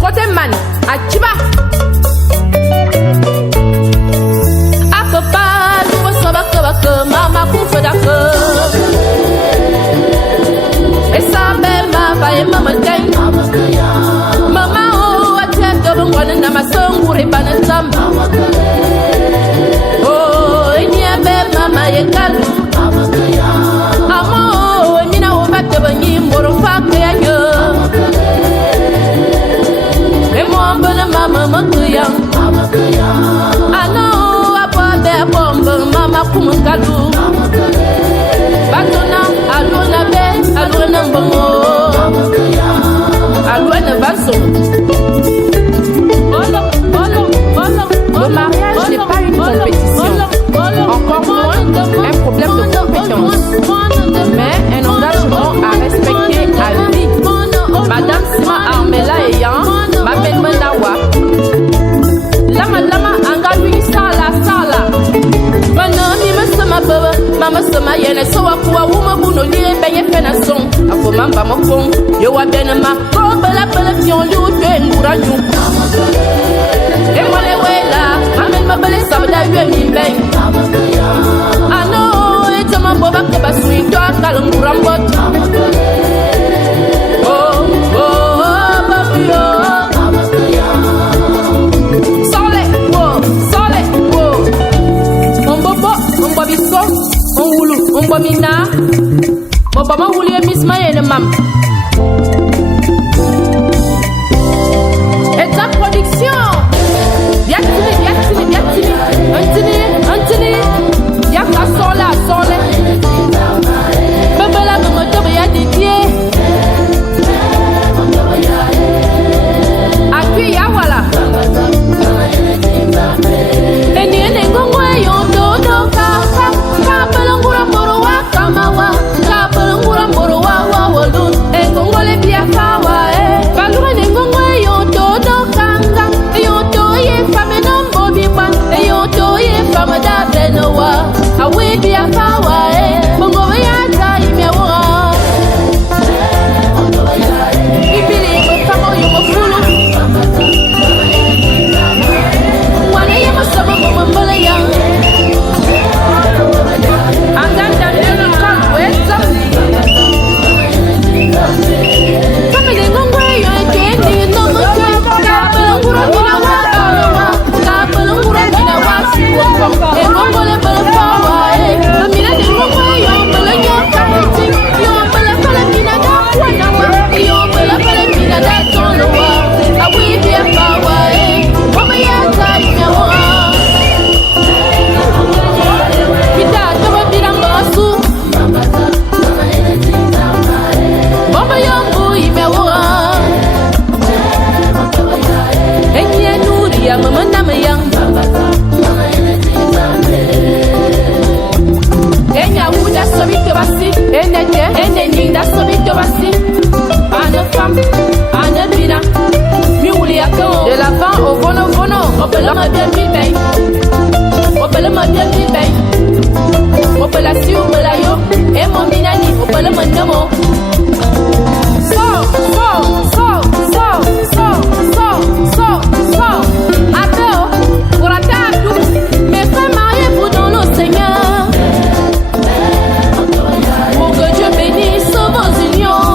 côté man, à Chiba. A papa, tu vas savoir que maman coupe d'accord. Et ça, ben, ma et maman t'aime. Maman, oh, à tête de bon, on a ma soeur, ou rebanazam. Oh, et n'y a ben, maman et calme. Amo, et mina, on va te venir, moro, fa, créagne. Et moi, bonne maman, mon client. Ah non, à pas de bombe, maman, pour mon calou. Batona, alona be, alona bongo. Alona basso. Le mariage n'est pas une compétition, encore moins un problème de compétence, mais un engagement à respecter à vie. Madame Sima Armela ayant m'appelle Menawa. Lama angalui sala. Manami masama baba, mama sama yene so akwa wuma buno lire benye fena son. Afo mamba mofon, yo wa benema, ko bala fion lu te nguranyu. E mole wela, amen mabele sabda yue mi ben. Ano e tama boba ko basui to akal ngurambot. Mina, Obama William Miss Mayen, mam. Et ta production, Anthony, Yaka Sola, Babala, Motoria dédié. Accueille, voilà. Et n'y a pas de la fin au vono, on peut l'homme bien vivre, on peut l'homme bien vivre, on peut la suivre, on peut la yo, et mon binani, on peut l'homme bien mo. Attends, pour attendre, mes frères mariés vous dans le Seigneur, pour que Dieu bénisse vos unions.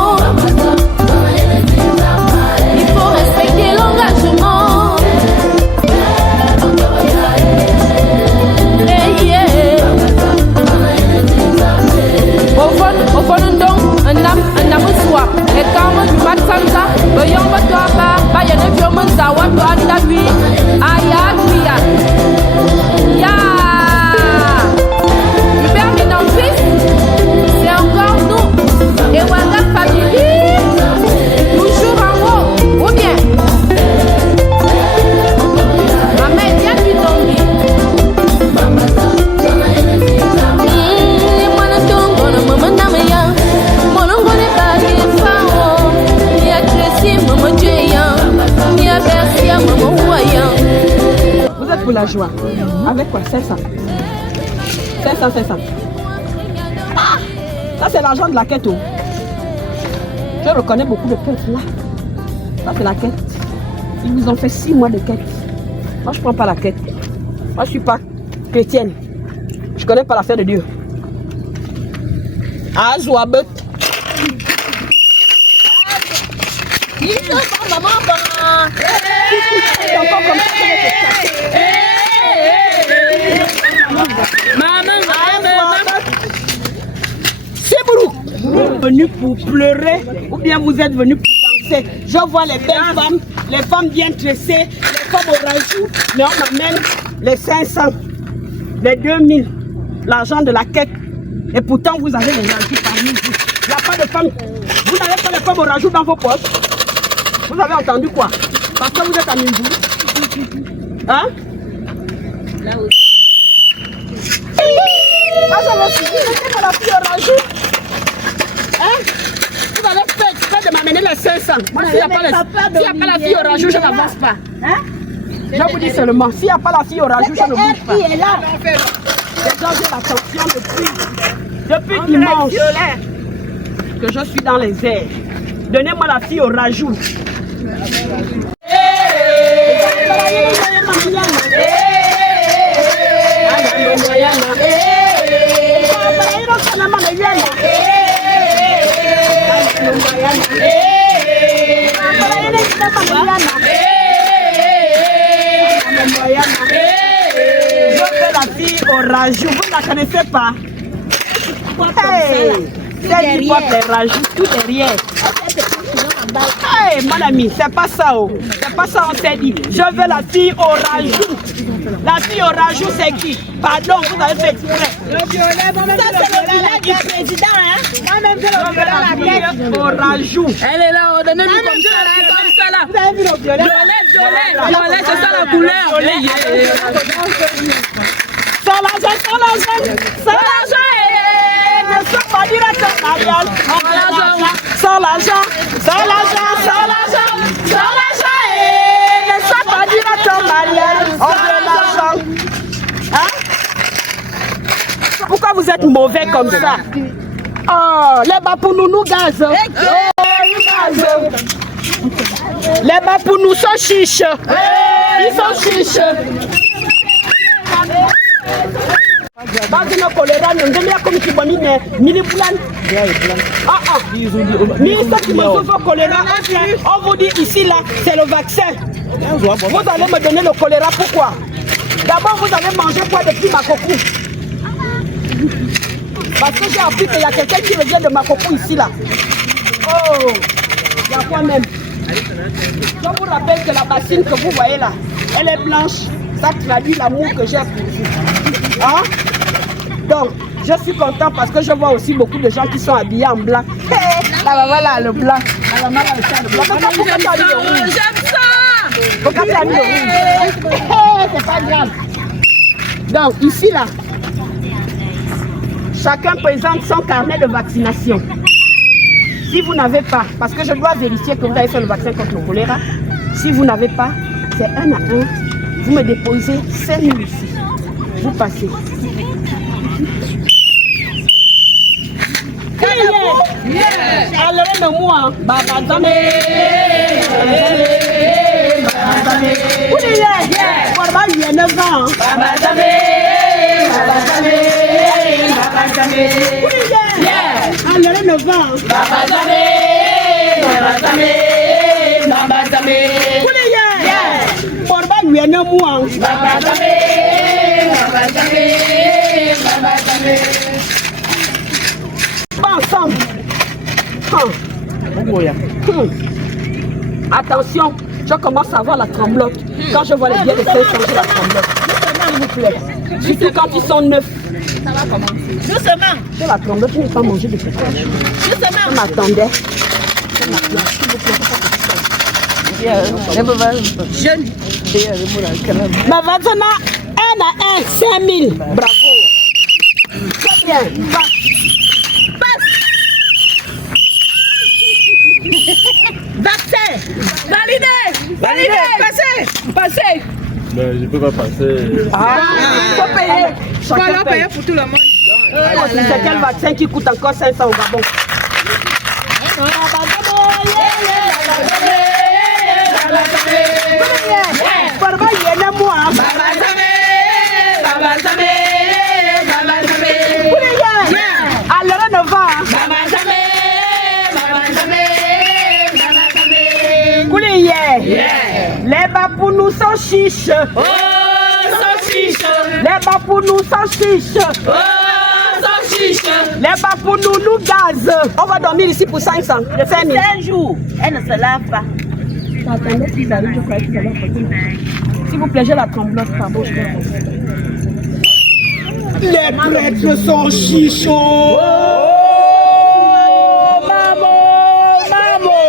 Pour la joie. Avec quoi? 500. 500. Ah, ça c'est l'argent de la quête. Je reconnais beaucoup de quêtes là. Ça c'est la quête. Ils vous ont fait 6 mois de quête. Moi, je prends pas la quête. Moi, je suis pas chrétienne. Je connais pas l'affaire de Dieu. Ah, Zouabe. C'est Brou. Vous êtes venus pour pleurer ou bien vous êtes venus pour danser. Je vois les belles femmes, les femmes bien tressées, les femmes au rajout, mais on m'amène les 500, les 2000, l'argent de la quête. Et pourtant vous avez les rajouts parmi vous. Il n'y a pas de femmes. Vous n'avez pas les femmes au rajout dans vos poches. Vous avez entendu quoi? Parce que vous êtes à Minbou. Hein? Là aussi. Ah, ça va suffire. Vous la fille au rajout. Hein? Vous avez fait de m'amener les 500. Moi, s'il n'y a pas la fille au rajout, je n'avance pas. Hein? Je vous dis seulement, s'il n'y a pas la fille au rajout, je ne bouge pas. Elle est là. Déjà, j'ai l'attention depuis dimanche que je suis dans les airs. Donnez-moi la fille au rajout. Je fais la fille au rajout. Vous ne la connaissez pas? C'est qui porte les rajouts tout derrière. Hey, mon ami, c'est pas ça. Oh. C'est pas ça, on s'est dit. Je veux la fille au rajout. La fille au rajout, c'est qui? Pardon, vous avez fait exprès. Le violet, ça c'est le violet du président. Hein? Moi-même, je veux la fille au rajout. Elle est là, donnez-nous comme ça, là. Vous avez vu le violet? Violet, c'est ça la couleur. Sans l'argent, sans l'argent, sans l'argent. Ne sois pas directeur mariage. Sans l'argent, sans l'argent, sans l'argent, sans l'argent. Ne sois pas directeur mariage. On veut l'argent. Hein? Pourquoi vous êtes mauvais comme ça? Oh, les bas pour nous gaz. Les bas pour nous sont chiches. Ils sont chiches. Bagino choléra ne vient comme tu bonnes mini plan. Ministre qui me sauve choléra, on vous dit ici là, c'est le vaccin. Vous allez me donner le choléra, pourquoi? D'abord vous avez mangé quoi depuis Makoko? Parce que j'ai appris qu'il y a quelqu'un qui revient de Makoko ici là. Oh, il y a quoi même? Je vous rappelle que la bassine que vous voyez là, elle est blanche. Ça traduit l'amour que j'ai pour vous. Hein? Donc, je suis content parce que je vois aussi beaucoup de gens qui sont habillés en blanc. La maman là, le blanc. La maman là, le blanc. J'aime ça! Pourquoi tu as mis le rouge? C'est pas grave. Donc, ici là, chacun présente son carnet de vaccination. Si vous n'avez pas, parce que je dois vérifier que vous avez fait le vaccin contre le choléra, si vous n'avez pas, c'est 1 à 1. Vous me déposez 5 000 ici. Vous passez. Alors, moi, Baba Zame. Où il est? Baba, il y a 9 ans. Baba Zame. Baba Zame. Baba Zame. Où il est? Alors, 9 ans. Baba Zame. Baba Zame. Baba Zame. Où il est? Baba, il y a 9 mois. Baba Zame. Baba Zame. Baba Zame. Ensemble. Attention, je commence à voir la tremblote. Quand je vois les billets de 500, j'ai la tremblote. S'il vous plaît. Surtout quand ils sont neufs. Ça va commencer. Doucement. J'ai la tremblote, je n'ai pas mangé de pétrole. Doucement. Je m'attendais. Jeune. Ma vazana, 1 à 1, 5 000. Bravo. Très bien. Vaccin! Validé! Validé! Passez! Passez! Mais je ne peux pas passer. Ah! Il faut payer! Chacun payer pour tout le monde. C'est quel vaccin qui coûte encore 500 au Gabon? Les Bapounous sans chiche. Oh, sans chiche. Les Bapounous sans chiche. Oh, sans chiche. Les Bapounous nous gaz. On va dormir ici pour 500. 5 jours. Elle ne se lave pas. S'il vous plaît, j'ai la tremblote, pardon. Les prêtres sont chichots. Oh, maman, maman.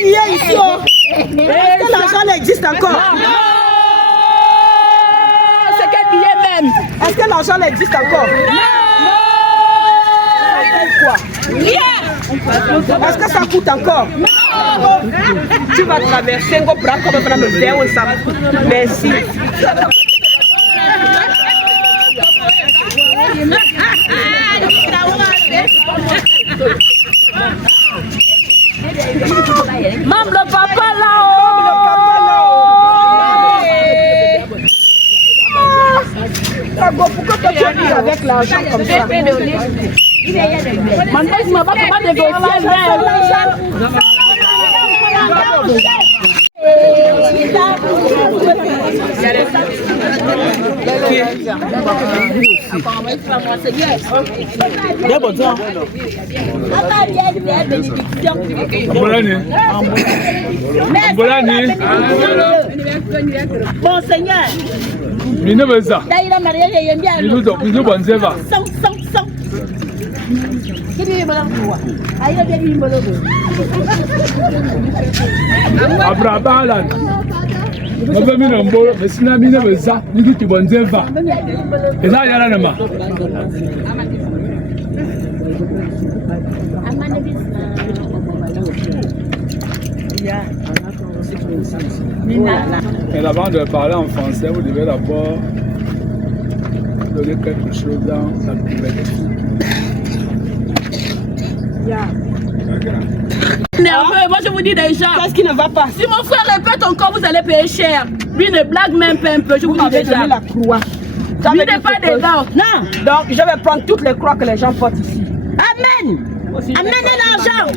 Il y a un billet ici. Est-ce que l'argent existe encore? C'est quel billet même? Est-ce que l'argent existe encore? Non. Quoi? Rien. Est-ce que ça coûte encore? Non. Tu vas traverser un bras comme ça me faire ça. Merci. Maman, le papa là-haut. Pourquoi toi tu es avec l'argent comme ça? Maintenant, il ne m'a pas négocier Bon Seigneur. Mais avant de parler en français, vous devez d'abord donner quelque chose dans la poubelle. Nerveux, moi je vous dis déjà. Qu'est-ce qui ne va pas? Si mon frère répète encore, vous allez payer cher. Lui ne blague même pas un peu, je vous dis déjà. La croix. Lui n'est pas dedans. Non. Donc je vais prendre toutes les croix que les gens portent ici. Amen. Amenez l'argent.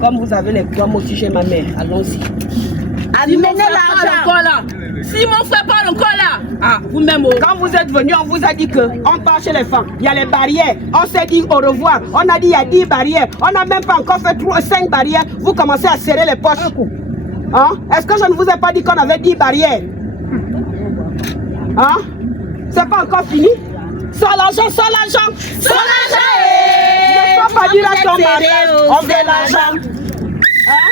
Comme vous avez les croix, moi aussi j'ai ma mère. Allons-y. Si mon frère parle encore là. Si mon frère parle encore là. Ah, vous-même. Quand vous êtes venu, on vous a dit qu'on part chez les femmes. Il y a les barrières. On s'est dit au revoir. On a dit il y a 10 barrières. On n'a même pas encore fait 5 barrières. Vous commencez à serrer les poches. Hein? Est-ce que je ne vous ai pas dit qu'on avait 10 barrières? Hein? C'est pas encore fini? Sans l'argent, sans l'argent! Sans l'argent! Ne faut pas dire à ton mari, on veut l'argent. Hein?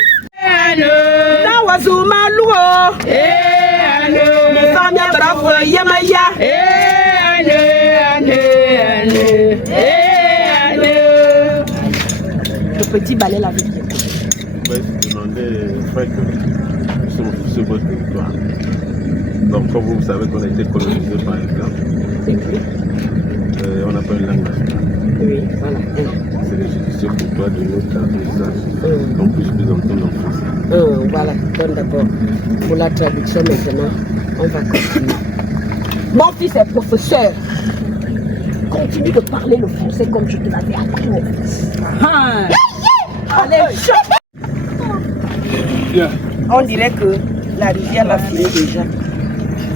Nawazuma luo. Les femmes ya bravo yamaya. Le petit balai la vie. On va demander frère que nous sommes sur votre territoire. Donc comme vous savez qu'on a été colonisé par exemple, on n'a pas une langue nationale. Oui, voilà. C'est l'égidicien pour toi de notre message. Donc plus entendre en français. Voilà, donc d'abord, pour la traduction maintenant, on va continuer. Mon fils est professeur. Continue de parler le français comme je te l'avais appris, mon fils. Allez, Bien. on dirait que la rivière va finir déjà.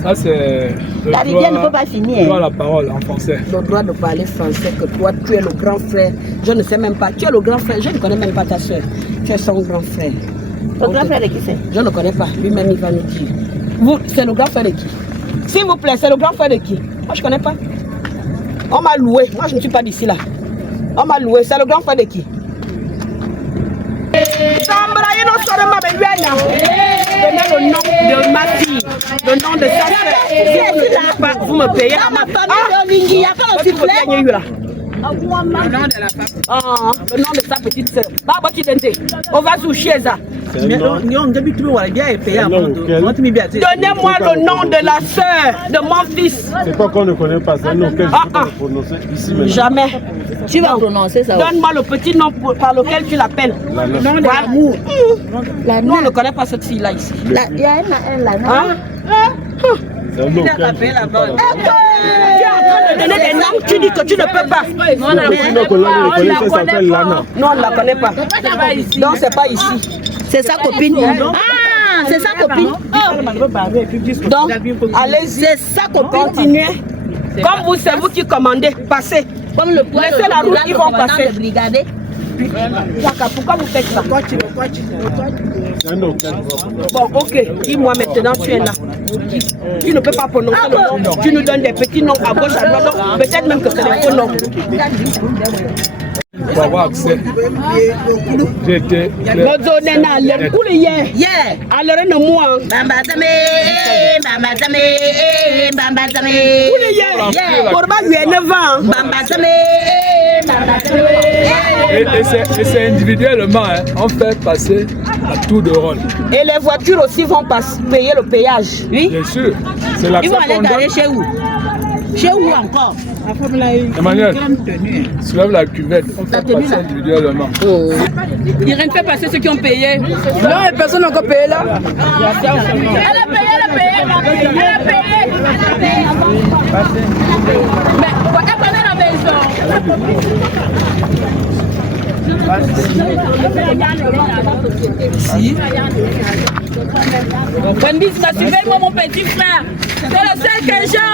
Ça c'est La rivière ne peut pas finir. la parole en français. Le droit de parler français, que toi tu es le grand frère. Je ne sais même pas. Tu es le grand frère. Je ne connais même pas ta soeur. Tu es son grand frère. Le grand frère de qui c'est? Je ne connais pas. Lui-même il va nous dire. Vous, c'est le grand frère de qui? S'il vous plaît, c'est le grand frère de qui? Moi je ne connais pas. On m'a loué. Moi je ne suis pas d'ici là. On m'a loué. C'est le grand frère de qui? Donnez le nom de ma fille, le nom de sa soeur. Vous me payez à ma le nom de sa petite soeur. Donnez-moi le nom de la soeur de mon fils. C'est pas qu'on ne connaît pas, c'est un nom que je ne peux pas prononcer ici maintenant. Jamais. Tu vas prononcer ça. Donne-moi le petit nom par lequel tu l'appelles. Le nom de l'amour. Nous, on ne connaît pas cette fille-là ici. Il y a un là. C'est un nom que je ne peux pas. Tu es en train de donner des noms, tu dis que tu ne peux pas. Non, on la s'appelle Lana. Non, on ne la connaît pas. Donc, c'est pas ici. C'est sa copine. Ah, c'est sa copine. Donc, allez-y. C'est sa copine. Continuez. Comme vous, c'est vous qui commandez. Passez. Comme le poids Laissez la route, ils vont passer. Brigadé. Jacques, pourquoi vous faites ça? Bon, ok. Dis-moi maintenant, tu es là. Tu ne peux pas prononcer le nom. Tu nous donnes des petits noms à gauche, à droite. Peut-être même que c'est des faux noms. Pour avoir accès, j'ai été et c'est individuellement, hein, on fait passer à tour de rôle. Et les voitures aussi vont payer le péage. Oui. Bien sûr, c'est la Ils vont aller garder chez où? Chez où encore? Emmanuel, soulève la cuvette, on fait passer individuellement. Il rien de fait passer ceux qui ont payé. Non, personne n'a encore payé là. Elle a payé, elle a payé. Elle a payé. Mais elle connaît la maison. Si. Wendy, suivez-moi mon petit frère. C'est le seul que j'ai.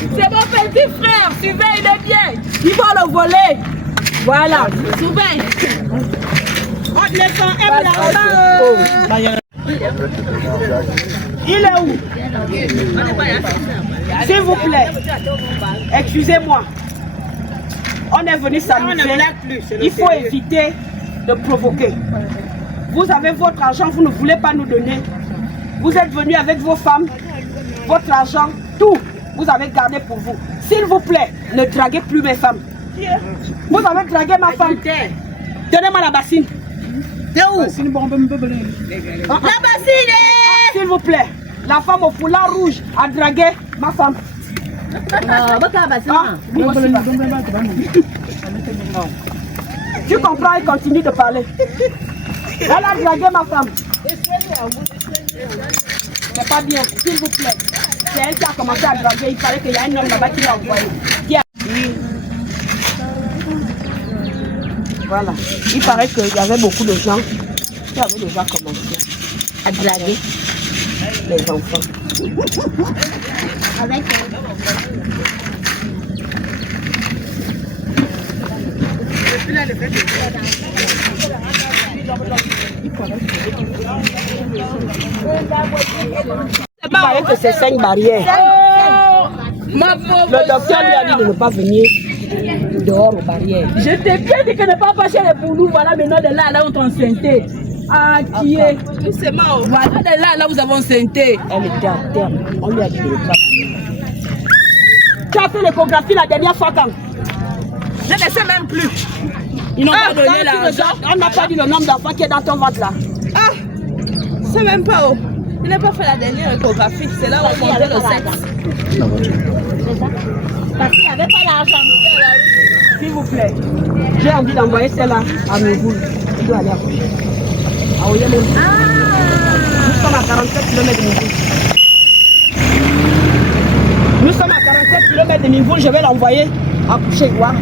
C'est mon petit frère. Suivez, il est bien. Ils vont le voler. Voilà. Suivez. On descend Il est où? S'il vous plaît. Excusez-moi. On est venu s'amuser. Il faut éviter de provoquer. Vous avez votre argent, vous ne voulez pas nous donner. Vous êtes venus avec vos femmes, votre argent, tout. Vous avez gardé pour vous. S'il vous plaît, ne draguez plus mes femmes. Vous avez dragué ma femme. Donnez-moi la bassine. C'est où? La bassine. S'il vous plaît, la femme au foulard rouge a dragué ma femme. Tu comprends, elle continue de parler. Elle a dragué ma femme. C'est pas bien, s'il vous plaît. C'est elle qui a commencé à draguer. Il paraît qu'il y a un homme là-bas qui l'a envoyé. Voilà. Il paraît qu'il y avait beaucoup de gens qui avaient déjà commencé à draguer les enfants. Avec il paraît que c'est 5 barrières. Le docteur lui a dit de ne pas venir dehors aux barrières. Je t'ai bien dit que ne pas passer les boulous. Voilà maintenant de là, là où t'es enceinté. Ah, qui est? C'est mort. Voilà de là, là où vous avez enceinté. Elle était à terme. On lui a dit de ne pas venir. Tu as fait l'échographie la dernière fois quand? Je ne sais même plus. Ils n'ont pas donné l'argent. On n'a pas dit le nombre d'enfants qui est dans ton ventre là. Ah, c'est même pas où. Il n'a pas fait la dernière échographie. C'est là où on comptait le sexe. Parce qu'il n'y avait pas l'argent. S'il vous plaît, j'ai envie d'envoyer celle-là à Mougoul. Je dois aller accoucher. À Oyemou. Nous sommes à 47 km de Mougoul. Nous sommes à 47 km de Mougoul. Je vais l'envoyer accoucher. Quoi?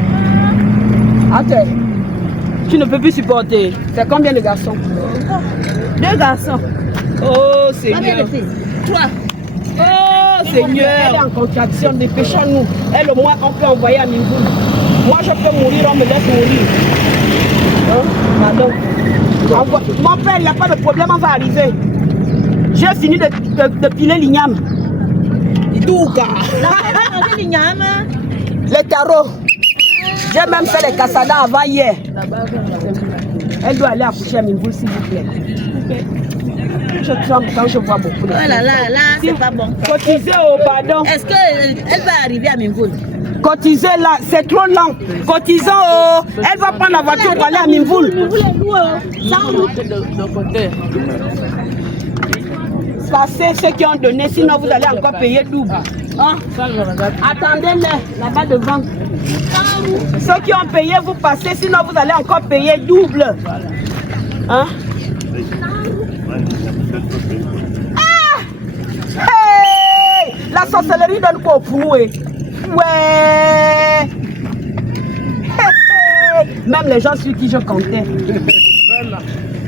Attends. Tu ne peux plus supporter. C'est combien de garçons? 2 garçons. Oh Seigneur. 3. Oh Seigneur. Elle est en contraction. Dépêchons-nous. Elle au moins on peut envoyer à Mougoul. Moi je peux mourir, on me laisse mourir. Hein? Pardon. Mon père, il n'y a pas de problème, on va arriver. J'ai fini de piler l'igname. Les carreaux. J'ai même fait les cassadas avant hier. Elle doit aller accoucher à Mimboul, s'il vous plaît. Je tremble quand je vois beaucoup de Oh là là, là, c'est pas bon. Cotisez au pardon. Est-ce qu'elle va arriver à Mimboul? Cotisez là, c'est trop lent. Cotisons au... Elle va prendre la voiture pour aller à Mimboul. Passez ceux qui ont donné, sinon vous allez encore payer double. Hein? Attendez-les, là-bas devant. Ceux qui ont payé, vous passez, sinon vous allez encore payer double. Hein? Ah! Hey! La sorcellerie donne quoi pour nous? Ouais. Même les gens sur qui je comptais.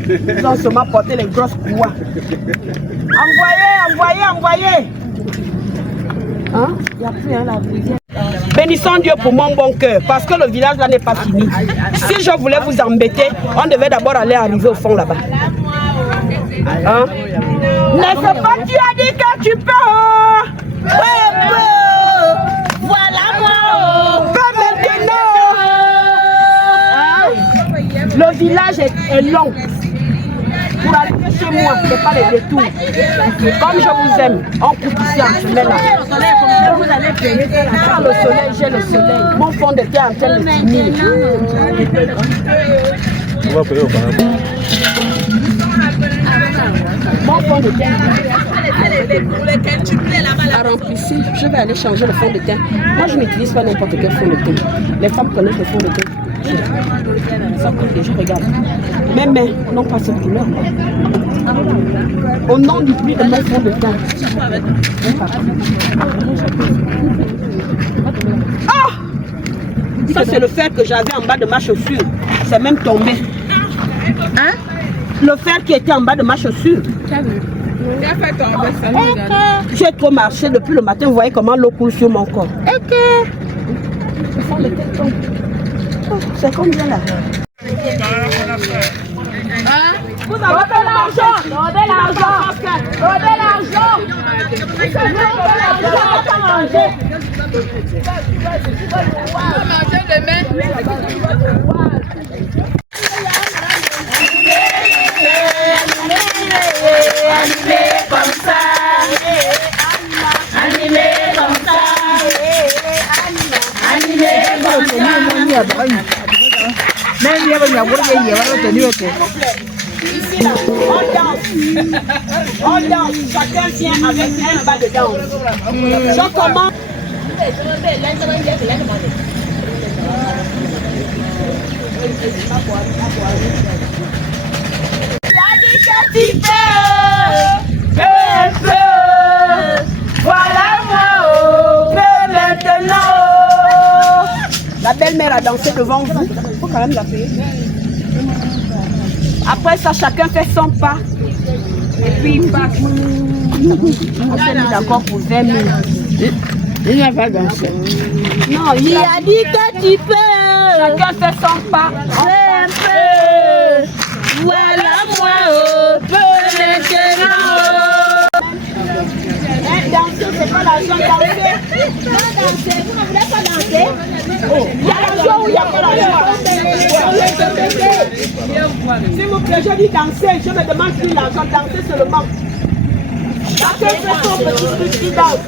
Ils ont seulement porté les grosses coups. Envoyez. Hein? Il n'y a plus la rivière. Bénissons Dieu pour mon bon cœur, parce que le village là n'est pas fini. Si je voulais vous embêter, on devait d'abord aller arriver au fond là-bas. Hein? N'est-ce pas, tu as dit que tu peux? Voilà moi. Comme maintenant. Le village est long. Pour arriver chez moi, c'est pas les détours. Comme je vous aime, on coupe ici en chemin là. Quand le soleil, j'ai le soleil. Mon fond de terre est en train de finir. On va payer au Panama. Mon fond de terre. À remplir, je vais aller changer le fond de terre. Moi, je n'utilise pas n'importe quel fond de terre. Les femmes connaissent le fond de terre. Ça coûte déjà, regarde. Mes mains n'ont pas cette couleur. Au nom du prix de mon fond de terre. Ah! Ça, c'est le fer que j'avais en bas de ma chaussure. C'est même tombé. Hein? Le fer qui était en bas de ma chaussure. J'ai trop marché depuis le matin. Vous voyez comment l'eau coule sur mon corps. Le fond de terre tombe. C'est combien là? Vous avez de l'argent! Donnez l'argent! Donnez l'argent! Manger demain. Animé comme ça. Animé comme ça. Animé comme ça. Ici là, on danse, chacun vient avec un bas de danse. Je commence. Voilà moi, maintenant. La belle-mère a dansé devant vous. Il faut quand même la payer. Après ça, chacun fait son pas. Et puis il passe. On s'est mis d'accord pour 20 000. Il n'a pas dansé. Non, il a dit que tu peux. Chacun fait son pas. Un peu. Voilà moi, maintenant. Danser, c'est pas l'argent. Danser. Non, danser. Vous ne voulez pas danser? Il y a l'argent ou il n'y a pas l'argent? S'il vous plaît, je dis danser. Je me demande si l'argent. Danser seulement. Chacun fait son petit truc qui danse.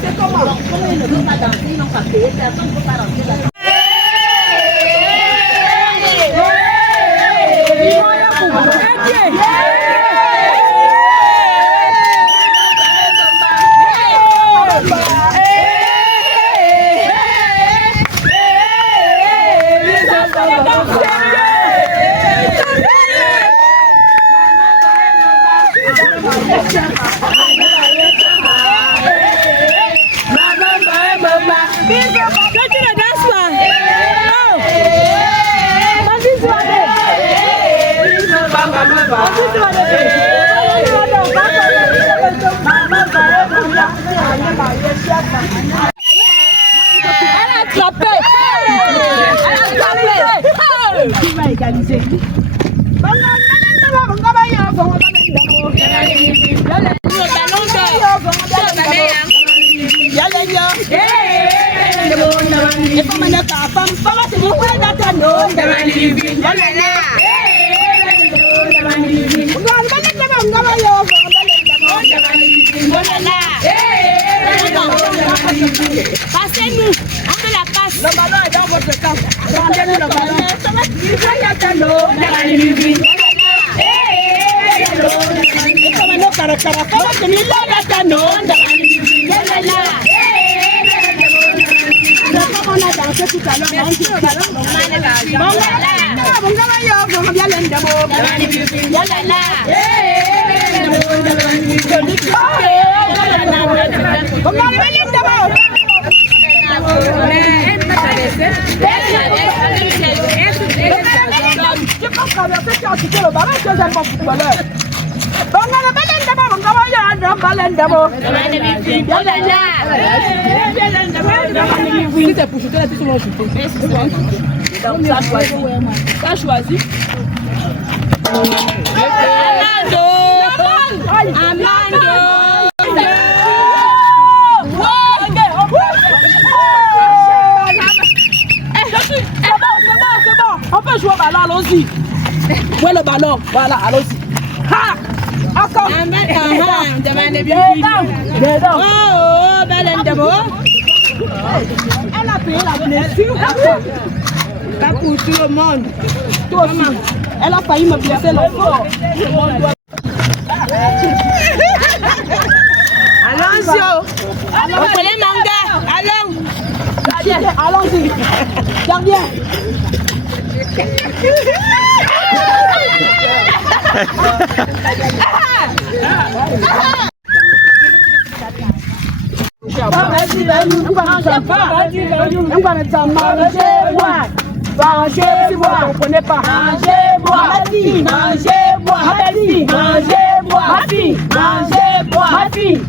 C'est comment? Comment ils ne veulent pas danser? Ils n'ont pas payé. Personne ne peut pas danser là. Elle a attrapé. Qui va égaliser? Passez-nous, on fait la passe. Le ballon est dans votre camp. Rendez-nous le ballon. On a dansé tout à l'heure. T'as choisi. On peut jouer au ballon, allons-y. Où est le ballon? Voilà, allons-y. Ha! Encore. Elle a payé la blessure. Pas pour tout le monde. Toi aussi. Elle a failli me blesser l'enfant. Allons-y. On connaît manga. Allons. Allons-y. Gardien. Comprenez pas. Mangez, bois, ma fille, mangez, bois, ma fille, mangez, bois, ma fille, mangez, bois, ma fille,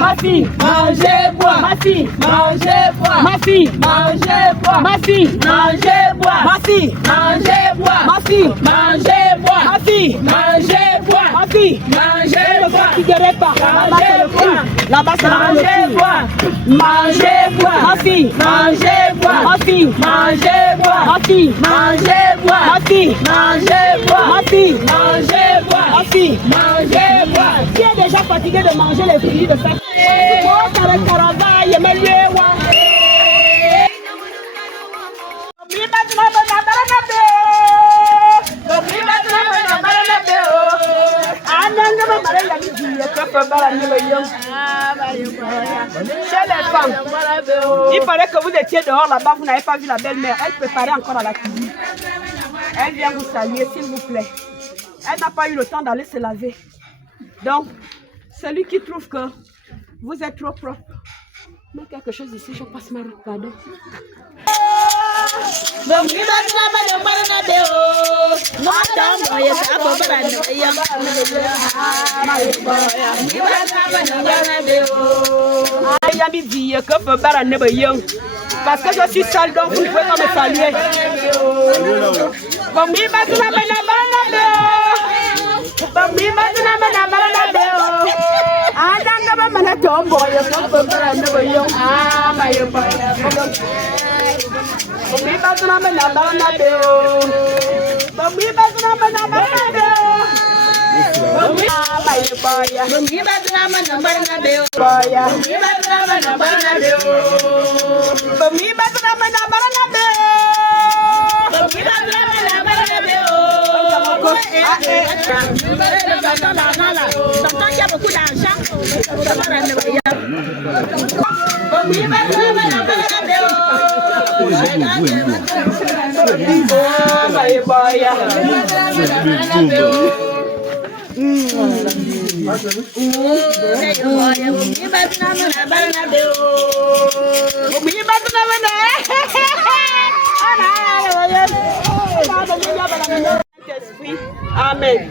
ma fille, mangez, bois, ma fille, mangez, bois, ma fille, mangez, bois, ma fille, mangez, bois, ma fille, mangez, bois, ma fille, mangez, bois, ma fille, mangez, bois, ma fille, mangez, bois, fatiguerai pas, là-bas c'est mangez, bois, mangez, bois, ma fille, mangez, bois, ma fille, mangez, bois, ma fille, mangez, bois, ma fille, mangez, bois, ma fille, mangez, bois, ma fille, mangez, bois. Qui est déjà fatigué de manger les fruits de ça? Chez les femmes, il fallait que vous étiez dehors là-bas, vous n'avez pas vu la belle-mère. Elle préparait encore à la cuisine. Elle vient vous saluer, s'il vous plaît. Elle n'a pas eu le temps d'aller se laver. Donc, celui qui trouve que vous êtes trop propre, mais quelque chose ici, je passe ma route, pardon. Parce que je suis sale, donc vous ne pouvez pas me saluer. T'entends qu'il y a beaucoup d'argent. Amen.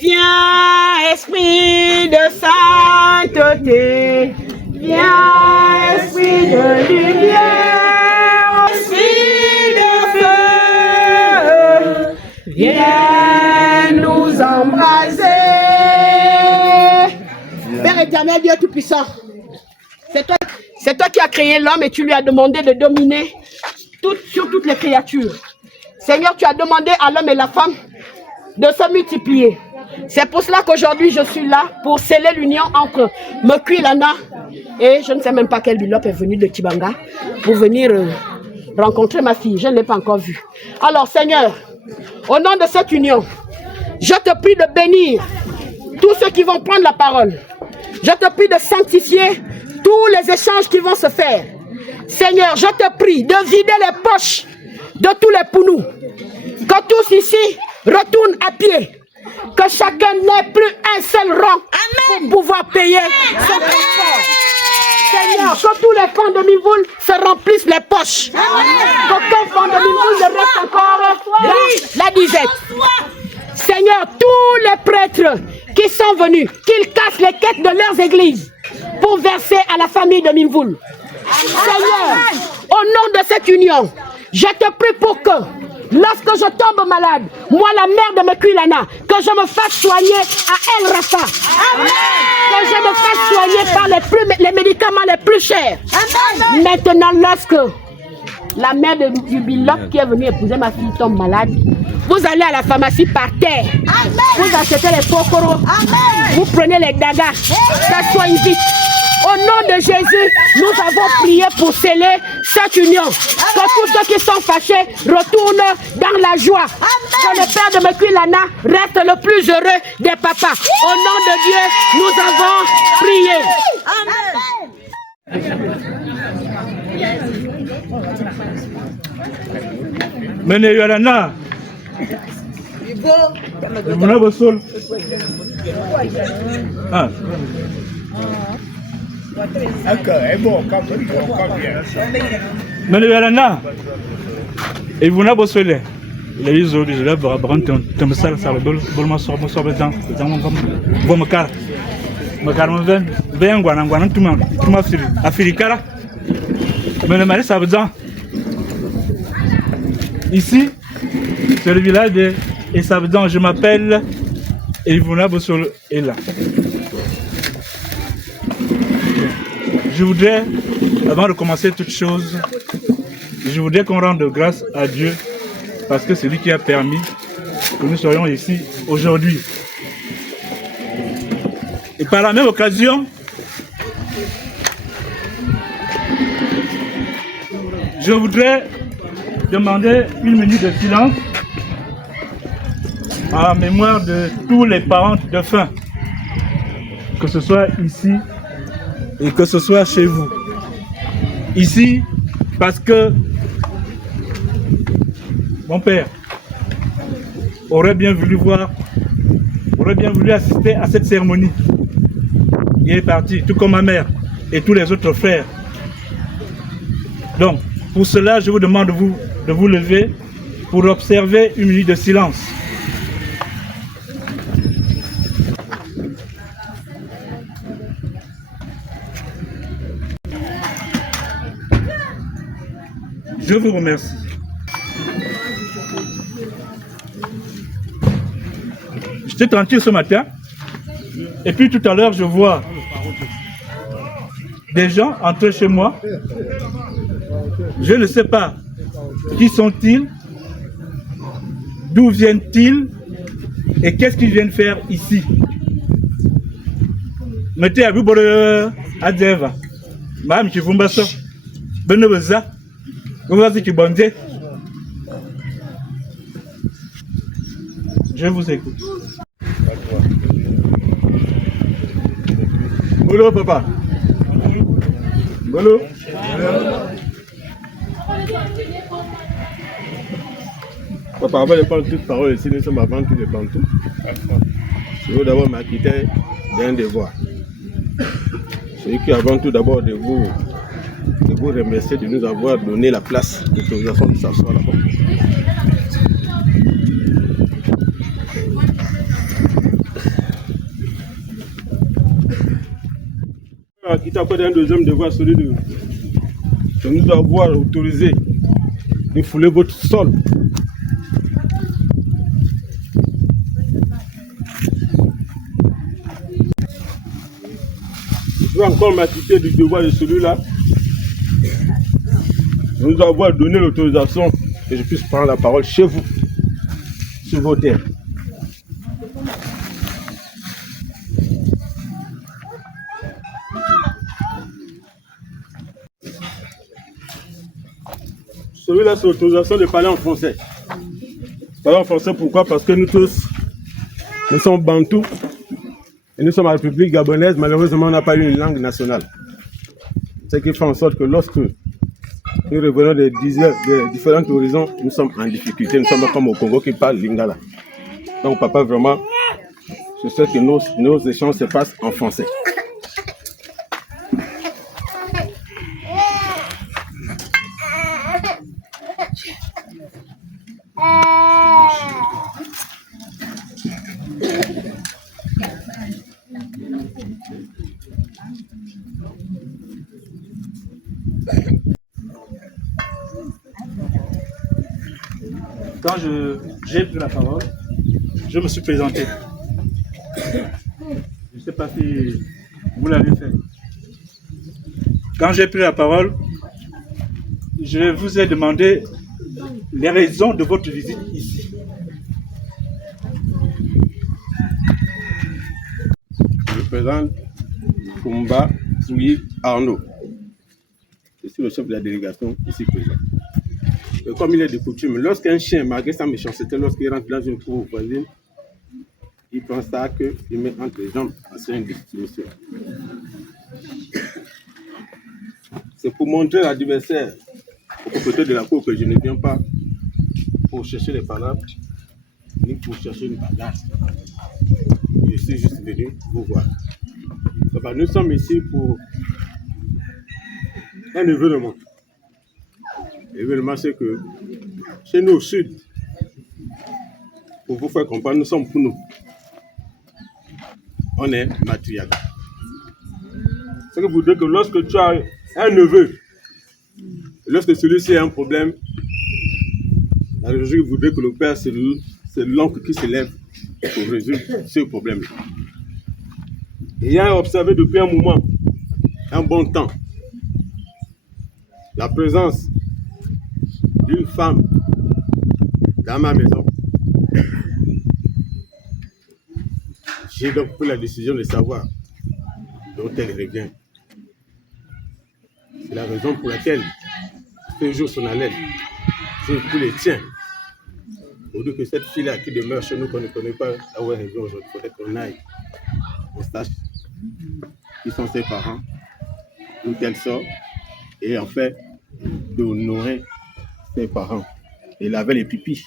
Viens, esprit de sainteté, viens, esprit de lumière, esprit de feu, viens nous embraser. Père éternel, Dieu Tout-Puissant, c'est toi qui as créé l'homme et tu lui as demandé de dominer sur toutes les créatures. Seigneur, tu as demandé à l'homme et la femme de se multiplier. C'est pour cela qu'aujourd'hui je suis là pour sceller l'union entre Mekui Lana et je ne sais même pas quel bilope est venu de Kibanga pour venir rencontrer ma fille. Je ne l'ai pas encore vue. Alors Seigneur, au nom de cette union, je te prie de bénir tous ceux qui vont prendre la parole. Je te prie de sanctifier tous les échanges qui vont se faire. Seigneur, je te prie de vider les poches de tous les Pounous. Que tous ici retournent à pied. Que chacun n'ait plus un seul rang pour pouvoir payer son transport. Seigneur, que tous les fonds de Mimvoul se remplissent les poches. Qu'aucun fonds de Mimvoul ne reste encore dans la disette. Seigneur, tous les prêtres qui sont venus, qu'ils cassent les quêtes de leurs églises pour verser à la famille de Mimvoul. Seigneur, au nom de cette union, je te prie pour que, lorsque je tombe malade, moi la mère de Mekwilana, que je me fasse soigner à El Rafa. Que je me fasse soigner par les médicaments les plus chers. Maintenant, lorsque la mère de Jubilop qui est venue épouser ma fille tombe malade, vous allez à la pharmacie par terre. Vous achetez les pokoros. Vous prenez les dagas. Ça soigne vite. Au nom de Jésus, nous avons prié pour sceller cette union. Que tous ceux qui sont fâchés retournent dans la joie. Que le père de Mekwilana reste le plus heureux des papas. Au nom de Dieu, nous avons prié. Mene Yolana. Ah. Mene Yolana. Et vous n'avez pas solé. Il a eu zone, je l'ai brandi, tu me sers ça, le bol me sort dedans, vous me car. Me car me vient, guanan, tout m'a fait, Africara. Mais le mari, ça veut dire. Ici, c'est le village de Essavedan. Je m'appelle Elivona Bossolo est là. Je voudrais, avant de commencer toute chose, je voudrais qu'on rende grâce à Dieu parce que c'est lui qui a permis que nous soyons ici aujourd'hui. Et par la même occasion, je voudrais demander une minute de silence à la mémoire de tous les parents de faim, que ce soit ici et que ce soit chez vous. Ici, parce que mon père aurait bien voulu voir, aurait bien voulu assister à cette cérémonie. Il est parti, tout comme ma mère et tous les autres frères. Donc, pour cela, je vous demande de vous lever pour observer une minute de silence. Je vous remercie. J'étais tranquille ce matin et puis tout à l'heure je vois des gens entrer chez moi. Je ne sais pas qui sont-ils, d'où viennent-ils et qu'est-ce qu'ils viennent faire ici. Mettez à vous pour à Deva. Madame qui vous mbasso. Benebeza. Vous voyez qui bondé. Je vous écoute. Bolo papa. Bolo. Papa, avant de prendre toute parole ici, nous sommes avant tout de Bantou. Je veux d'abord m'acquitter d'un devoir. Celui qui avant tout d'abord de vous remercier de nous avoir donné la place d'autorisation de s'asseoir là-bas. Acquitter encore d'un deuxième devoir, celui de nous avoir autorisé de fouler votre sol. Je veux encore m'acquitter du devoir de celui-là, de nous avoir donné l'autorisation que je puisse prendre la parole chez vous, sur vos terres. Celui-là, c'est l'autorisation de parler en français. Parler en français, pourquoi? Parce que nous tous, nous sommes bantous et nous sommes en République gabonaise. Malheureusement, on n'a pas eu une langue nationale. Ce qui fait en sorte que lorsque Nous revenons des différentes horizons, nous sommes en difficulté, nous sommes comme au Congo qui parle lingala. Donc papa, vraiment, je sais que nos échanges se passent en français. Quand j'ai pris la parole, je me suis présenté. Je ne sais pas si vous l'avez fait. Quand j'ai pris la parole, je vous ai demandé les raisons de votre visite ici. Je présente Kumba Zouyi Arnaud. Je suis le chef de la délégation ici présent. Et comme il est de coutume, lorsqu'un chien, malgré sa méchanceté, lorsqu'il rentre dans une cour voisine, il pense ça qu'il met entre les jambes à faire une distinction. C'est pour montrer à l'adversaire au côté de la cour que je ne viens pas pour chercher les palabres, ni pour chercher une bagarre. Je suis juste venu vous voir. Enfin, nous sommes ici pour un événement. L'événement, c'est que chez nous au sud, pour vous faire comprendre, nous sommes pour nous. On est matriarcat. C'est que vous dites que lorsque tu as un neveu, lorsque celui-ci a un problème, la logique voudrait que le père, c'est l'oncle qui se lève pour résoudre ce problème. Ayant observé depuis un moment, un bon temps, la présence d'une femme dans ma maison, j'ai donc pris la décision de savoir dont elle revient. C'est la raison pour laquelle ce jour son haleine, j'ai pris les tiens. Pour dire que cette fille-là qui demeure chez nous, qu'on ne connaît pas, là où elle revient aujourd'hui, il faudrait qu'on aille, on sache qui sont ses parents, d'où elle sort, et en fait, d'honorer ses parents. Et laver les pipis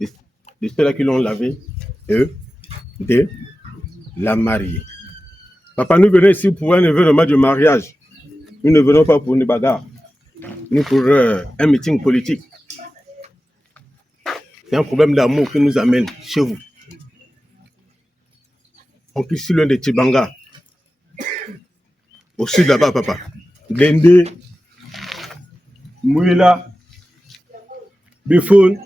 de ceux-là qui l'ont lavé, et de la marier. Papa, nous venons ici pour un événement de mariage. Nous ne venons pas pour une bagarre, ni pour un meeting politique. C'est un problème d'amour qui nous amène chez vous. On est ici loin de Tibanga, au sud là-bas, papa. Dende, Mouila, Bifoun,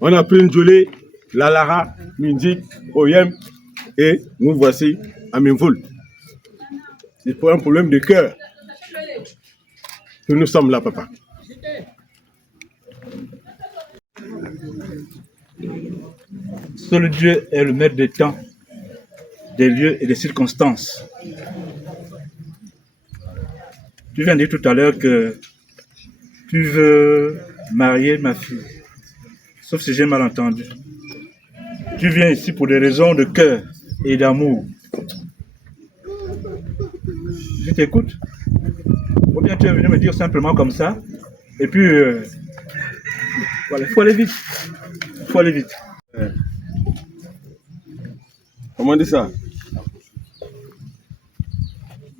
on a pris une gelée, Lalara, Mindik, Oyem, et nous voici à Minvoul. C'est pour un problème de cœur que nous sommes là, papa. Seul Dieu est le maître des temps, des lieux et des circonstances. Tu viens de dire tout à l'heure que tu veux marier ma fille, sauf si j'ai mal entendu. Tu viens ici pour des raisons de cœur et d'amour. Je t'écoute. Ou bien tu es venu me dire simplement comme ça, et puis voilà, il faut aller vite. Il faut aller vite. Comment dire ça?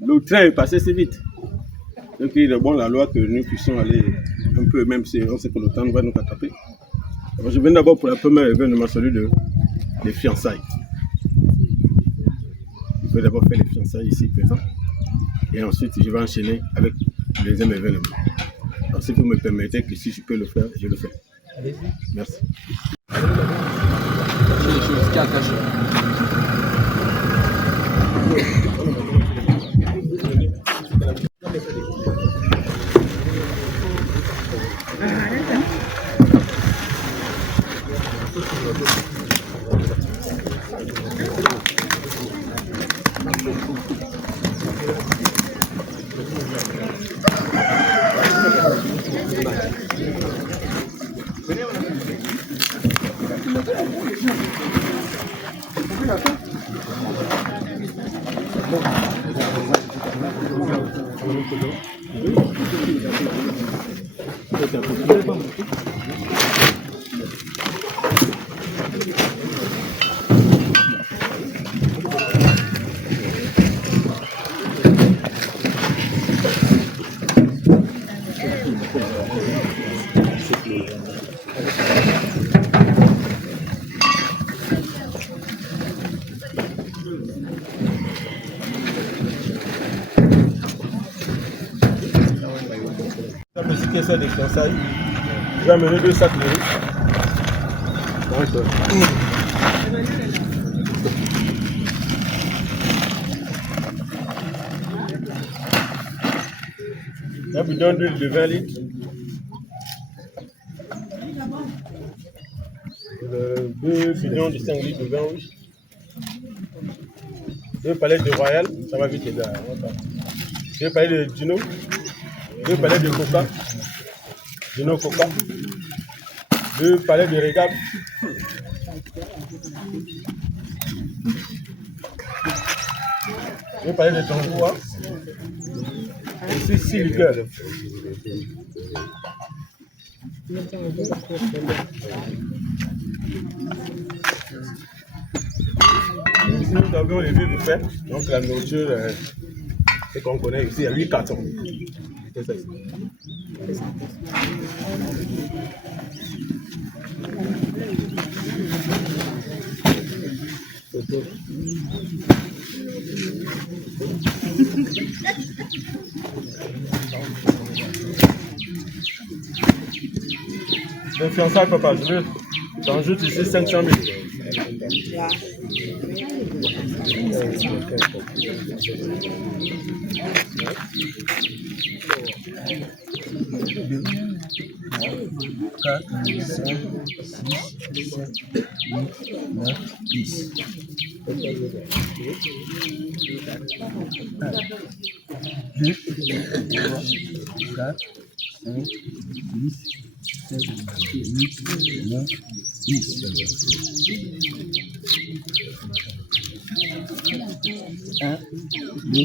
Le train est passé si vite. Donc il est bon la loi que nous puissions aller un peu, même si on sait que le temps va nous rattraper. Alors, je viens d'abord pour la première événement, celui des fiançailles. Je vais d'abord faire les fiançailles ici présent. Et ensuite, je vais enchaîner avec le deuxième événement. Alors, si vous me permettez que si je peux le faire, je le fais. Merci. La musique essaie de fiançailles. Je vais amener 2 sacs de riz. D'accord. Un bidon d'huile de 20 litres. 2 bidons de 5 litres de vin rouge. 2 palettes de Royal, ça va vite les gars. 2 palettes de Gino. 2 palettes de Coca. Gino Coca. 2 palettes de Régab. 2 palettes de Tangoua. Et 6 liqueurs. Ici, nous avons les vieux buffets. Donc la nourriture, c'est qu'on connaît ici, il y a 8 cartons. C'est ça ici. Le fiançailles, papa, j'en joute ici 500 000. Un, 2,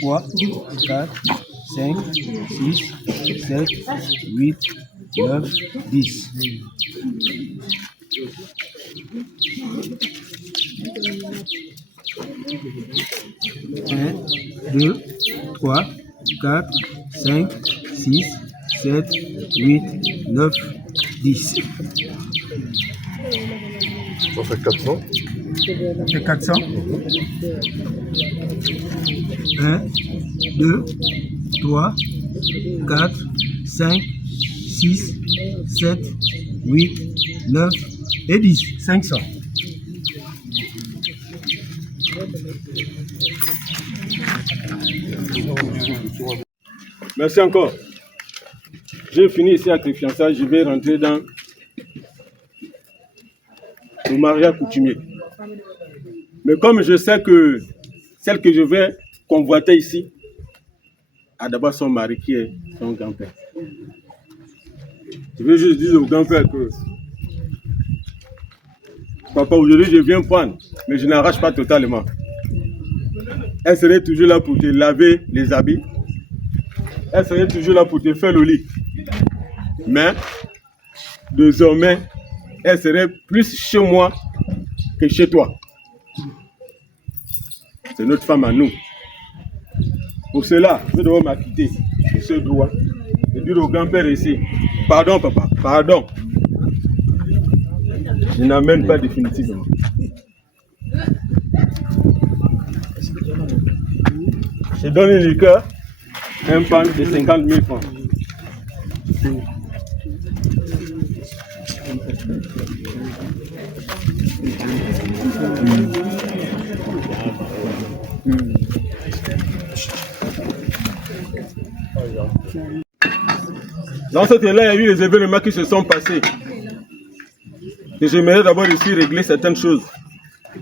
3, 4, 5, 6, 7, 8, 9, 10. 1, 2, 3, 4, 5, 6, 7, 8, 9, 10. Ça fait 400. C'est 400. 1, 2, 3, 4, 5, 6, 7, 8, 9 et 10. 500. Merci encore. J'ai fini ici avec les fiançailles. Je vais rentrer dans le mariage coutumier. Mais comme je sais que celle que je vais convoiter ici a d'abord son mari qui est son grand-père. Je veux juste dire au grand-père que papa, aujourd'hui je viens prendre, mais je n'arrache pas totalement. Elle serait toujours là pour te laver les habits. Elle serait toujours là pour te faire le lit. Mais désormais, elle serait plus chez moi que chez toi. C'est notre femme à nous. Pour cela, nous devons m'acquitter de ce droit et dire au grand-père ici, pardon papa, pardon. Je n'amène pas définitivement. Je donne une liqueur, un pan de 50 000 francs. Dans ce temps-là, il y a eu des événements qui se sont passés. Et j'aimerais d'abord ici régler certaines choses.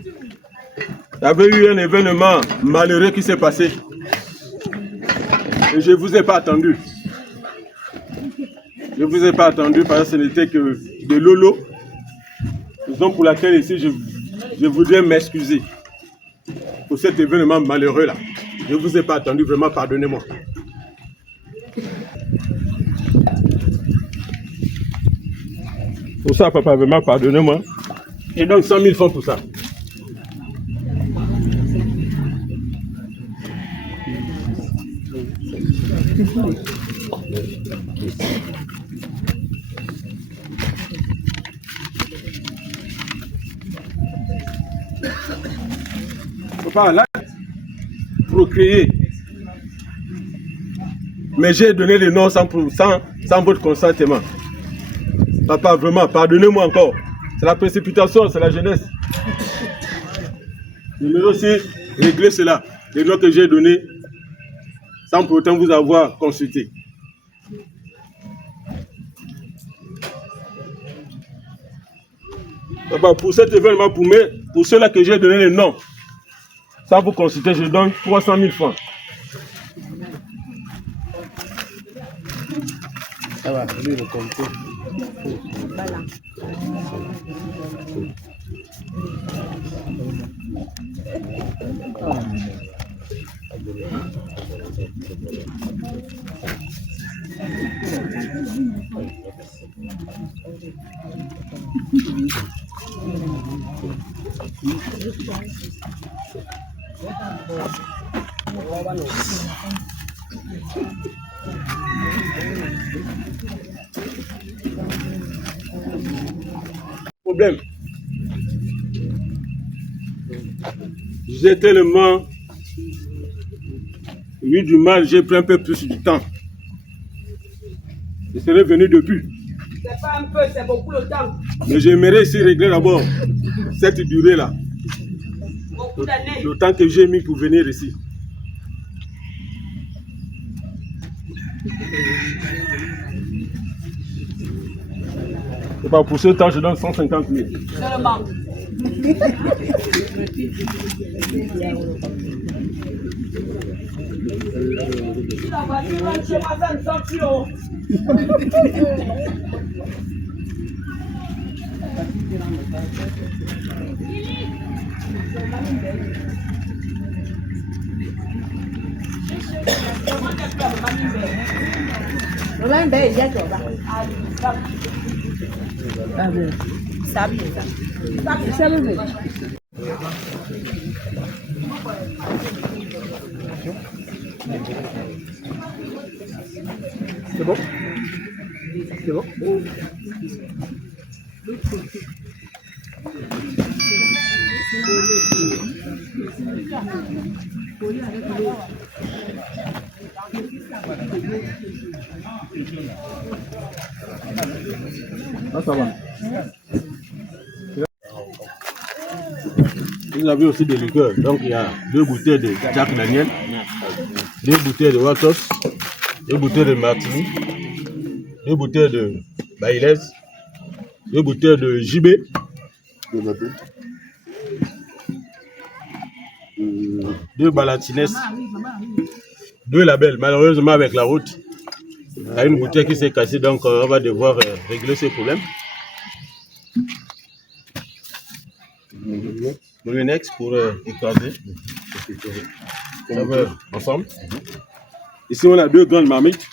Il y avait eu un événement malheureux qui s'est passé. Et je ne vous ai pas attendu. Je ne vous ai pas attendu parce que ce n'était que de lolo. Raison pour laquelle ici je voudrais m'excuser pour cet événement malheureux là. Je ne vous ai pas attendu, vraiment pardonnez-moi. Pour ça, papa, vraiment, pardonnez-moi. Je donne 100 000 francs pour ça. Papa, là, procréer. Mais j'ai donné le nom sans votre consentement. Papa, vraiment, pardonnez-moi encore. C'est la précipitation, c'est la jeunesse. Je vais aussi régler cela. Les noms que j'ai donnés sans pour autant vous avoir consulté. Papa, pour cet événement, pour ceux-là que j'ai donné le nom, sans vous consulter, je donne 300 000 francs. Ça va, lui le compter. Voilà. Problème. J'ai tellement eu du mal, j'ai pris un peu plus du temps. Je serais venu depuis. C'est pas un peu, c'est beaucoup le temps. Mais j'aimerais ici régler d'abord cette durée-là. Beaucoup d'années. Le temps que j'ai mis pour venir ici. Et pas pour ce temps, je donne 150 000. Seulement. La voiture rentre chez moi, ça ne sort plus haut. C'est bon? C'est bon? Ah, ça va. Vous avez aussi des liqueurs. Donc il y a 2 bouteilles de Jack Daniel, 2 bouteilles de Watos, 2 bouteilles de Martini, 2 bouteilles de Bailez, 2 bouteilles de JB, 2 Balatines, 2 labels. Malheureusement, avec la route, il y a une bouteille qui s'est cassée, donc on va devoir régler ce problème. Molinex pour écraser. Ça va ensemble. Ici, on a 2 grandes marmites.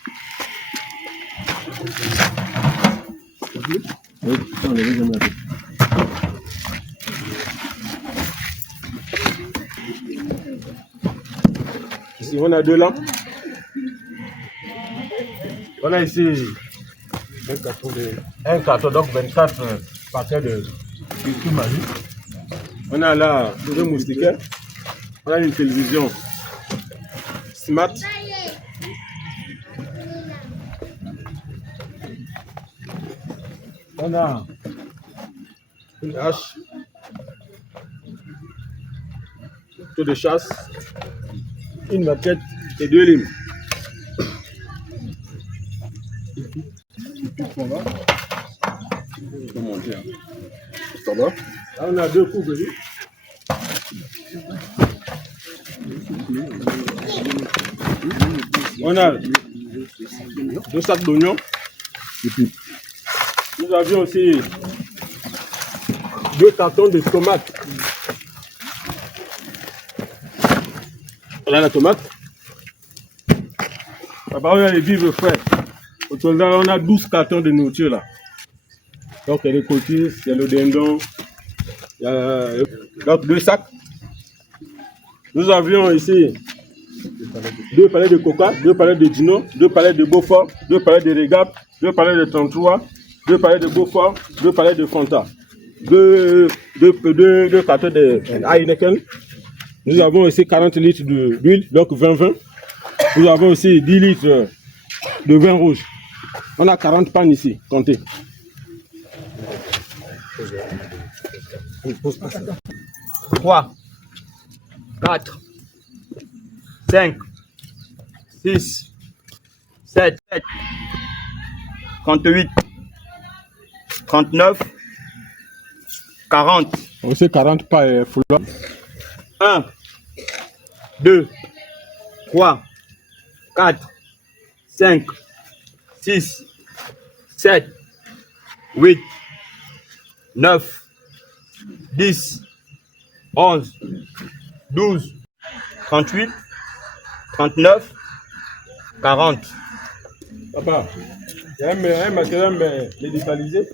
Ici, on a 2 lampes. On a ici un carton, donc 24 paquets de biscuits magiques. On a là 2 moustiquaires. On a une télévision Smart. On a une hache, un de chasse, une maquette et 2 limes. Ça va? Là, on a 2 coups de riz. On a 2 sacs d'oignons. Et puis, nous avions aussi 2 cartons de tomates. Voilà la tomate. Là-bas, on a les vivres frais. Au total, on a 12 cartons de nourriture là. Donc les coquilles, il y a le dindon, il y a donc 2 sacs. Nous avions ici 2 palais de coca, 2 palais de dino, 2 palais de Beaufort, 2 palais de Régap, 2 palais de 33, 2 palais de Beaufort, 2 palais de Fanta, 2 cartons de Heineken. Nous avons aussi 40 litres d'huile, donc 20-20. Nous avons aussi 10 litres de vin rouge. On a 40 pannes ici, comptez. 3, 4, 5, 6, 7, 38, 39, 40. Aussi 40 pas foulard. 1, 2, 3, 4, 5, 6, 7, 8, 9, 10, 11, 12, 38, 39, 40. Papa, il y a un matériel médicalisé.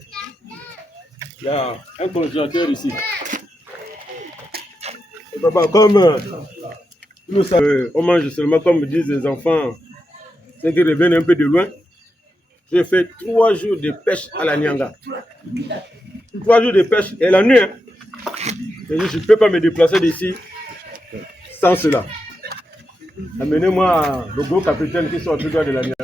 Il y a un congélateur ici. Et papa, comme nous savons, on mange seulement comme disent les enfants, c'est qu'ils reviennent un peu de loin. J'ai fait 3 jours de pêche à la Nyanga. 3 jours de pêche et la nuit. Hein. Et je ne peux pas me déplacer d'ici sans cela. Amenez-moi le gros capitaine qui sort tout droit de la Nyanga.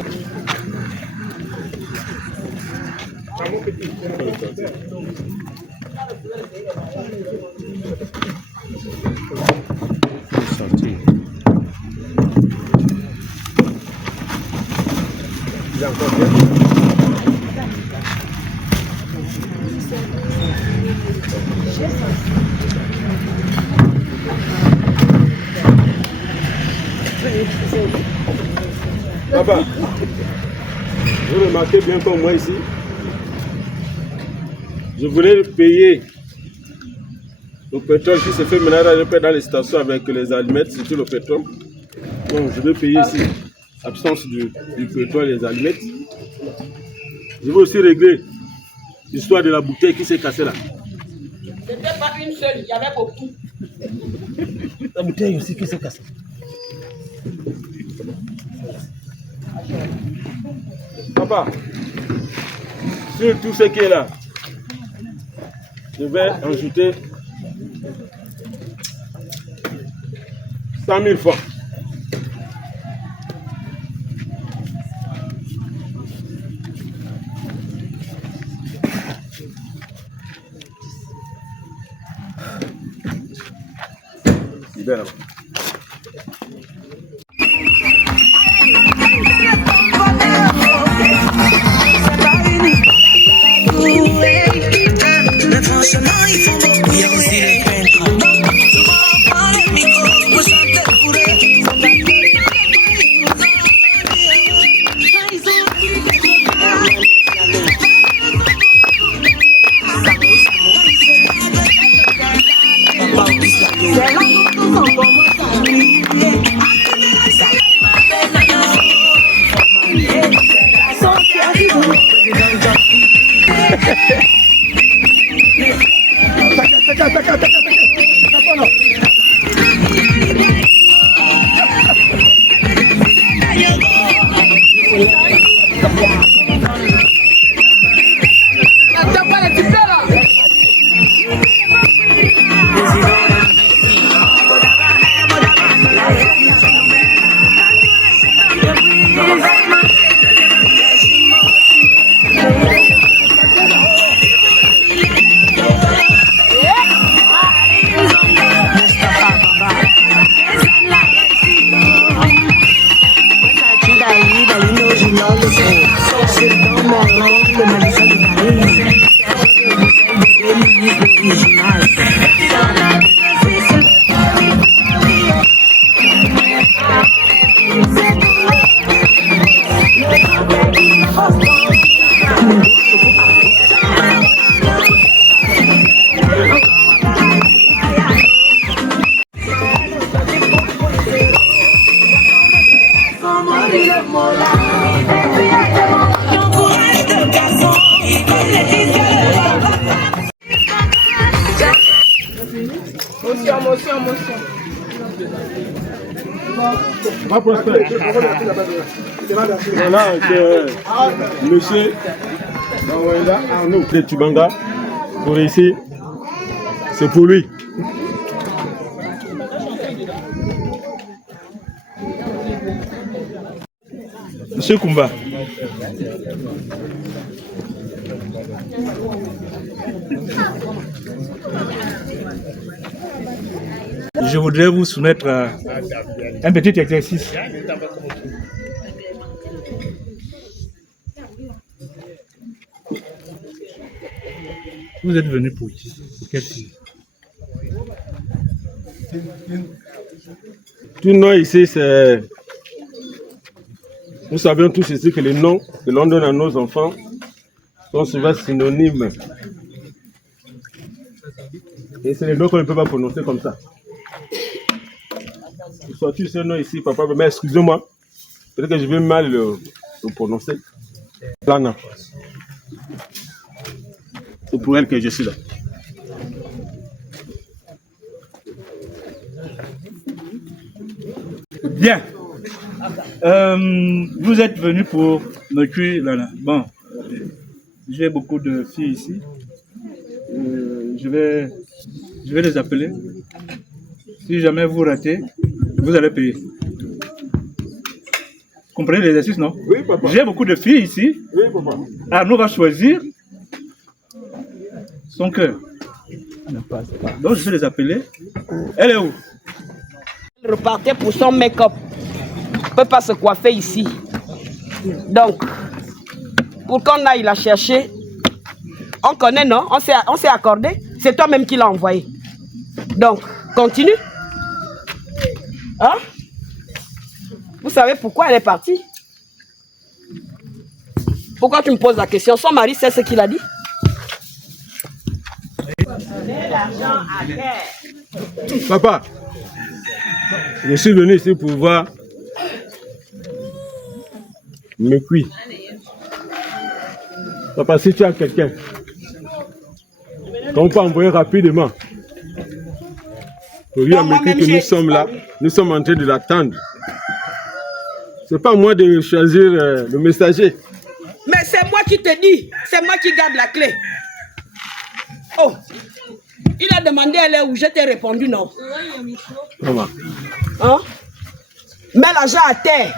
Papa, vous remarquez bien comme moi ici, je voulais payer le pétrole qui se fait maintenant dans les stations avec les allumettes, surtout le pétrole. Donc je vais payer ici l'absence du pétrole et les allumettes. Je vais aussi régler l'histoire de la bouteille qui s'est cassée là. C'était pas une seule, il y avait beaucoup. La bouteille aussi qui s'est cassée. Papa, sur tout ce qui est là, je vais ajouter 100 000 francs. Libère là-bas. Encourage le garçon, comme les disent Voilà, monsieur Arnaud de Tubanga, pour ici, c'est pour lui. Monsieur Kumba. Je voudrais vous soumettre un petit exercice. Vous êtes venu pour qui? Pour quelle fille? Tout nom ici, c'est... Nous savons tous ici que les noms que l'on donne à nos enfants sont souvent synonymes. Et c'est les noms qu'on ne peut pas prononcer comme ça. Vous sortez ce nom ici, papa, mais excusez-moi, peut-être que je vais mal le prononcer. Lana. C'est pour elle que je suis là. Bien. Vous êtes venu pour me tuer là. Bon, j'ai beaucoup de filles ici. Je vais les appeler. Si jamais vous ratez, vous allez payer. Vous comprenez l'exercice, non? Oui, papa. J'ai beaucoup de filles ici. Oui, papa. Arnaud va choisir son cœur. Donc je vais les appeler. Elle est où? Elle repartait pour son make-up. On ne peut pas se coiffer ici. Donc, pour qu'on aille la chercher, on connaît, non? On s'est accordé. C'est toi-même qui l'as envoyé. Donc, continue. Hein? Vous savez pourquoi elle est partie? Pourquoi tu me poses la question? Son mari sait ce qu'il a dit? Papa, je suis venu ici pour voir mes cuits. Papa, si tu as quelqu'un qu'on peut envoyer rapidement pour lui amener que nous sommes là, nous sommes en train de l'attendre. C'est pas moi de choisir le messager. Mais c'est moi qui te dis, c'est moi qui garde la clé. Oh, il a demandé elle est où, je t'ai répondu non. Maman. Hein? Mets l'argent à terre.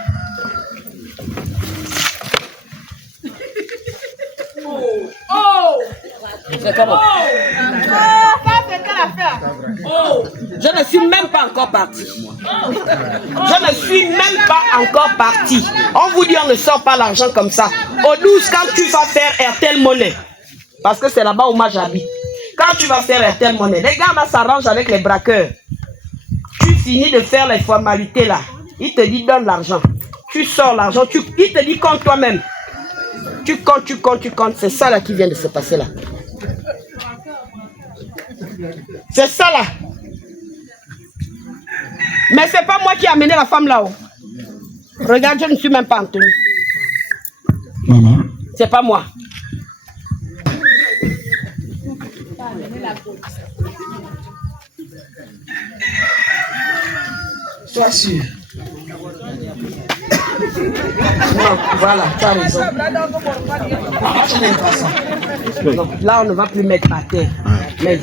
C'est comment? Je ne suis même pas encore parti. Je ne suis même pas encore parti. On vous dit on ne sort pas l'argent comme ça. Au 12, quand tu vas faire RTL Monnaie, parce que c'est là-bas où moi j'habite. Quand tu vas faire RTL Monnaie, les gars là s'arrangent avec les braqueurs. Tu finis de faire les formalités là. Il te dit donne l'argent. Tu sors l'argent. Il te dit compte toi-même. Tu comptes, tu comptes, tu comptes. C'est ça là qui vient de se passer là. C'est ça là. Mais c'est pas moi qui ai amené la femme là-haut. Regarde, je ne suis même pas en tenue. Maman. C'est pas moi. Sois sûr. Non, voilà, tu as raison. Non, là, on ne va plus mettre à terre. Mais...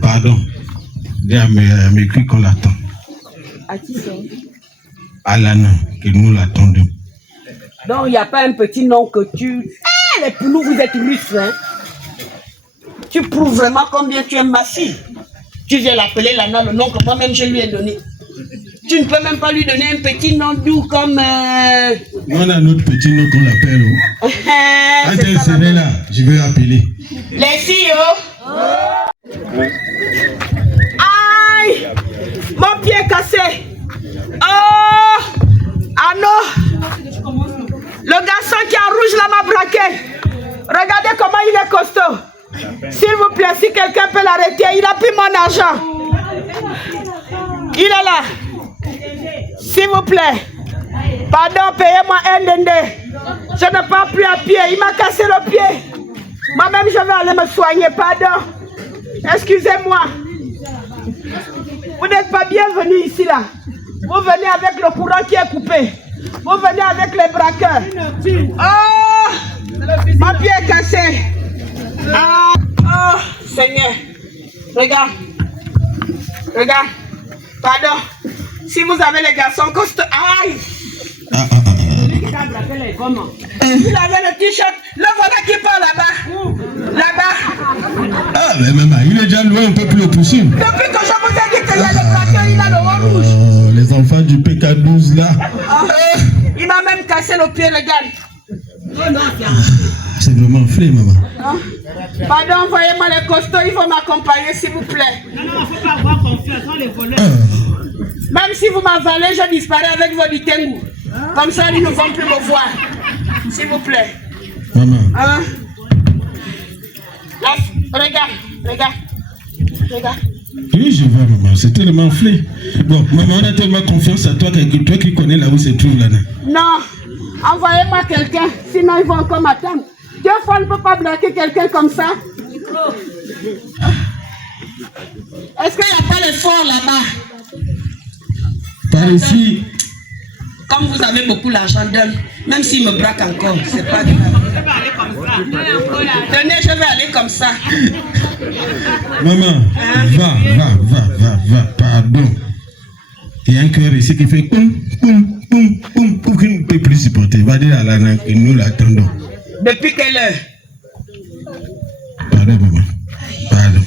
pardon. Dis à mes cuits qu'on l'attend. À qui c'est? À l'âne, que nous l'attendons. Donc, il n'y a pas un petit nom que tu... Eh, les poulous, vous êtes russes, hein? Tu prouves vraiment combien tu aimes ma fille. Tu viens l'appeler Lana, le nom que moi-même je lui ai donné. Tu ne peux même pas lui donner un petit nom doux comme... On a notre petit nom qu'on l'appelle. Quand elle serait là, je vais appeler. Les filles, oh! Aïe! Mon pied est cassé! Oh! Ah non! Le garçon qui est en rouge là m'a braqué! Regardez comment il est costaud! S'il vous plaît, si quelqu'un peut l'arrêter, il a pris mon argent! Il est là! S'il vous plaît! Pardon, payez-moi un dindé! Je ne pars plus à pied, il m'a cassé le pied! Moi-même, je vais aller me soigner, pardon! Excusez-moi! Vous n'êtes pas bienvenus ici là. Vous venez avec le courant qui est coupé. Vous venez avec les braqueurs. Oh, ma pied est cassé. Oh, Seigneur. Regarde. Regarde. Pardon. Si vous avez les garçons costauds. Aïe. Il avait le t-shirt. Le voilà qui part là-bas. Là-bas. Ah, mais maman, il est déjà loin un peu plus au possible. Depuis que je vous ai dit qu'il y a le braqueur, il a le haut rouge. Oh, les enfants du PK12 là. Il m'a même cassé le pied, regarde. C'est vraiment frais, maman. Pardon, envoyez-moi les costauds, il faut m'accompagner, s'il vous plaît. Non, il ne faut pas avoir confiance dans les voleurs. Même si vous m'avalez, je disparais avec vos ditengu. Comme ça, ils ne vont plus me voir. S'il vous plaît. Maman. Hein? Là, regarde, regarde. Regarde. Oui, je vois, maman. C'est tellement frais. Bon, maman, on a tellement confiance à toi que toi qui connais là où se trouve là. Non. Envoyez-moi quelqu'un. Sinon, ils vont encore m'attendre. Deux fois, on ne peut pas braquer quelqu'un comme ça. Est-ce qu'il n'y a pas les forts là-bas? Par ici. Comme vous avez beaucoup d'argent, donne. Même s'il me braque encore, c'est pas grave. Tenez, je vais aller comme ça. Maman, va, pardon. Il y a un cœur ici qui fait poum, poum, poum, poum, poum, qui ne peut plus supporter. Va dire à la langue que nous l'attendons. Depuis quelle heure? Pardon, maman. Pardon.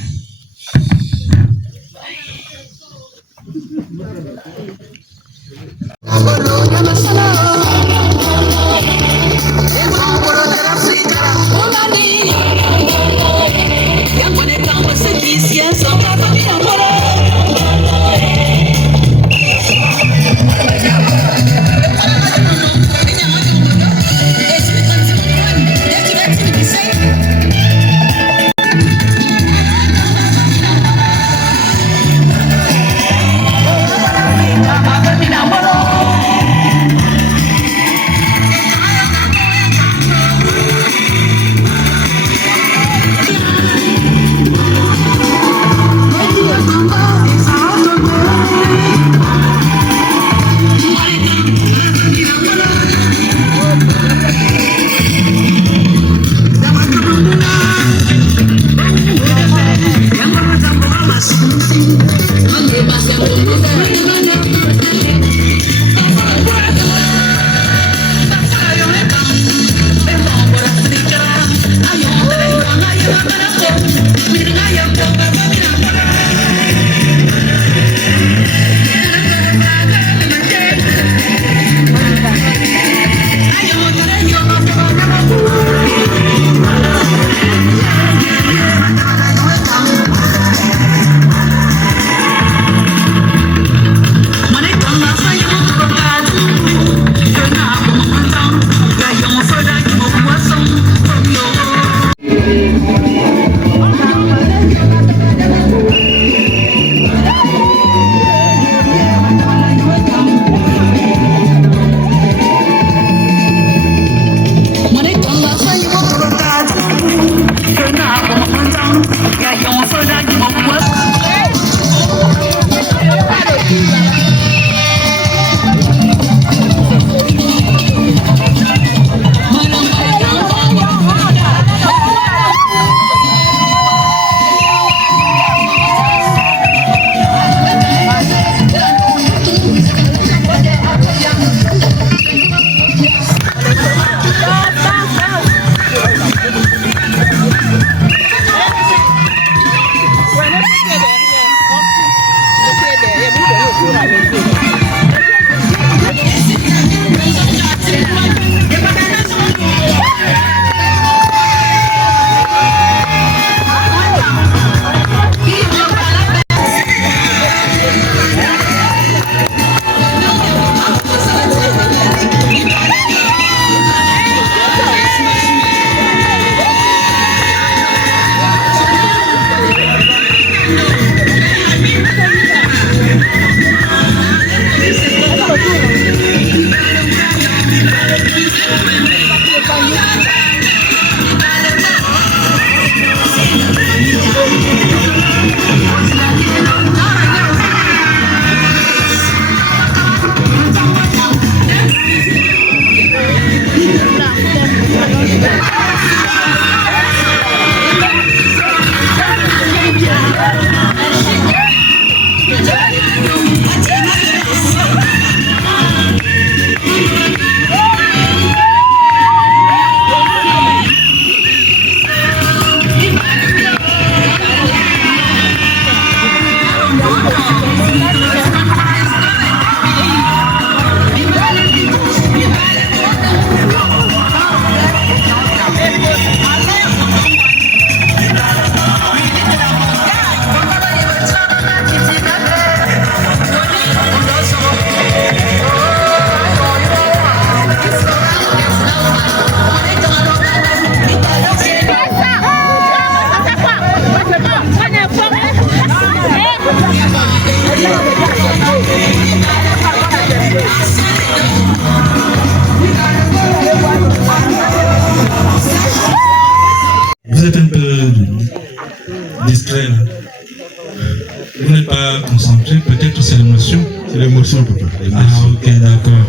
l'émotion, papa. Ah, ok, d'accord.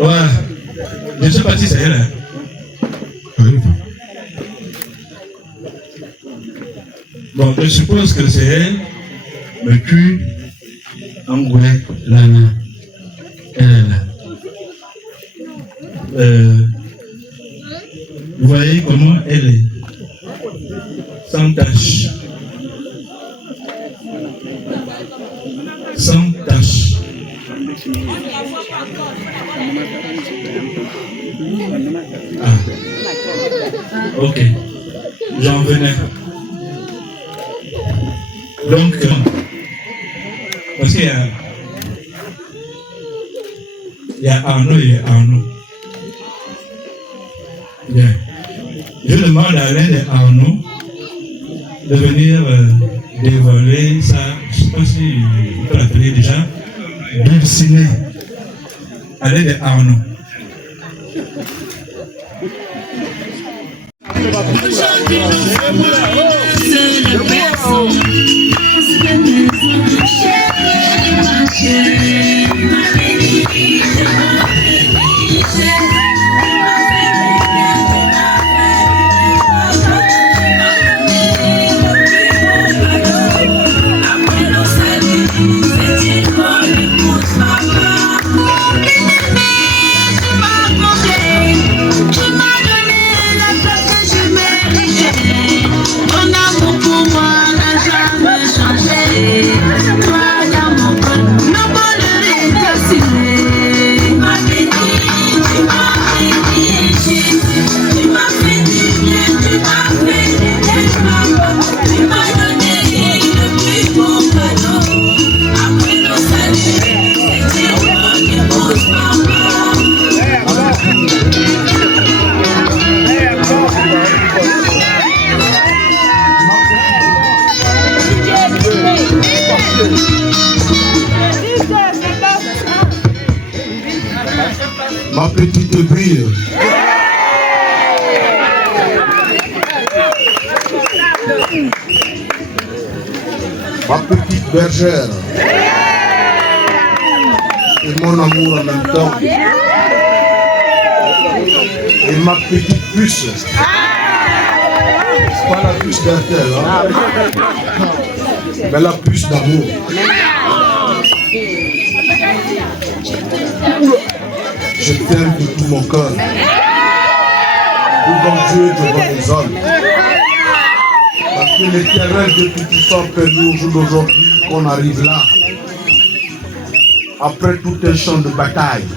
Ouais. Je ne sais pas si c'est elle. Oui, papa. Bon, je suppose que c'est elle, mais puis, en gros, là, elle est là. Vous voyez comment elle est, sans tache. Sans tache. Ah. Ok. J'en venais. Donc, parce qu'il y a Arnaud et Arnaud. Bien. Je demande à l'un des Arnaud de venir dévoiler ça. Je ne sais pas si on peut l'appeler déjà. Dulciné. À l'aide des Arnaud. Ma petite bille. Ma petite bergère. Et mon amour en même temps. Et ma petite puce. Pas la puce d'Intel, hein? Mais la puce d'amour. Je t'aime de tout mon cœur, devant Dieu et devant les hommes. Parce que l'Éternel de Tout-Puissant permet au jour d'aujourd'hui qu'on arrive là. Après tout un champ de bataille.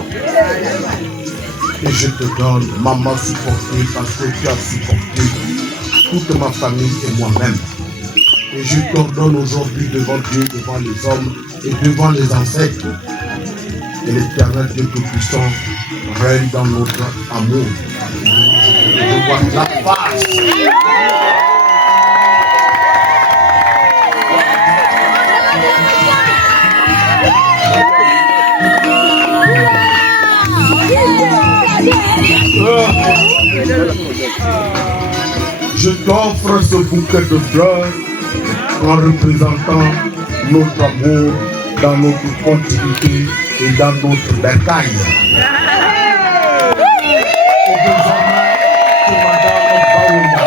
Et je te donne, maman supportée, parce que tu as supporté toute ma famille et moi-même. Et je t'ordonne aujourd'hui devant Dieu, devant les hommes et devant les ancêtres. Et l'Éternel de Tout-Puissant règne dans notre amour. Je vois la face. Je t'offre ce bouquet de fleurs en représentant notre amour dans notre continuité et dans notre bercaille. Et désormais, c'est Madame Baouna.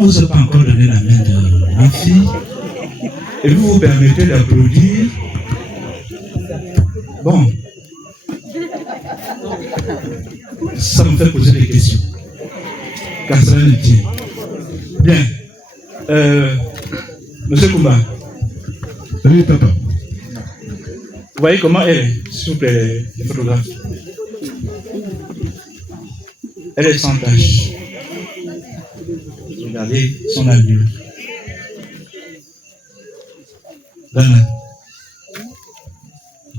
On ne s'est pas encore donné la main de ma fille et vous vous permettez d'applaudir. Bon, ça me fait poser des questions. Car ça le tient. Bien. Monsieur Koumba. Oui, papa. Vous voyez comment elle est, s'il vous plaît, les photographes. Elle est sans tache. Regardez son allure. Dana,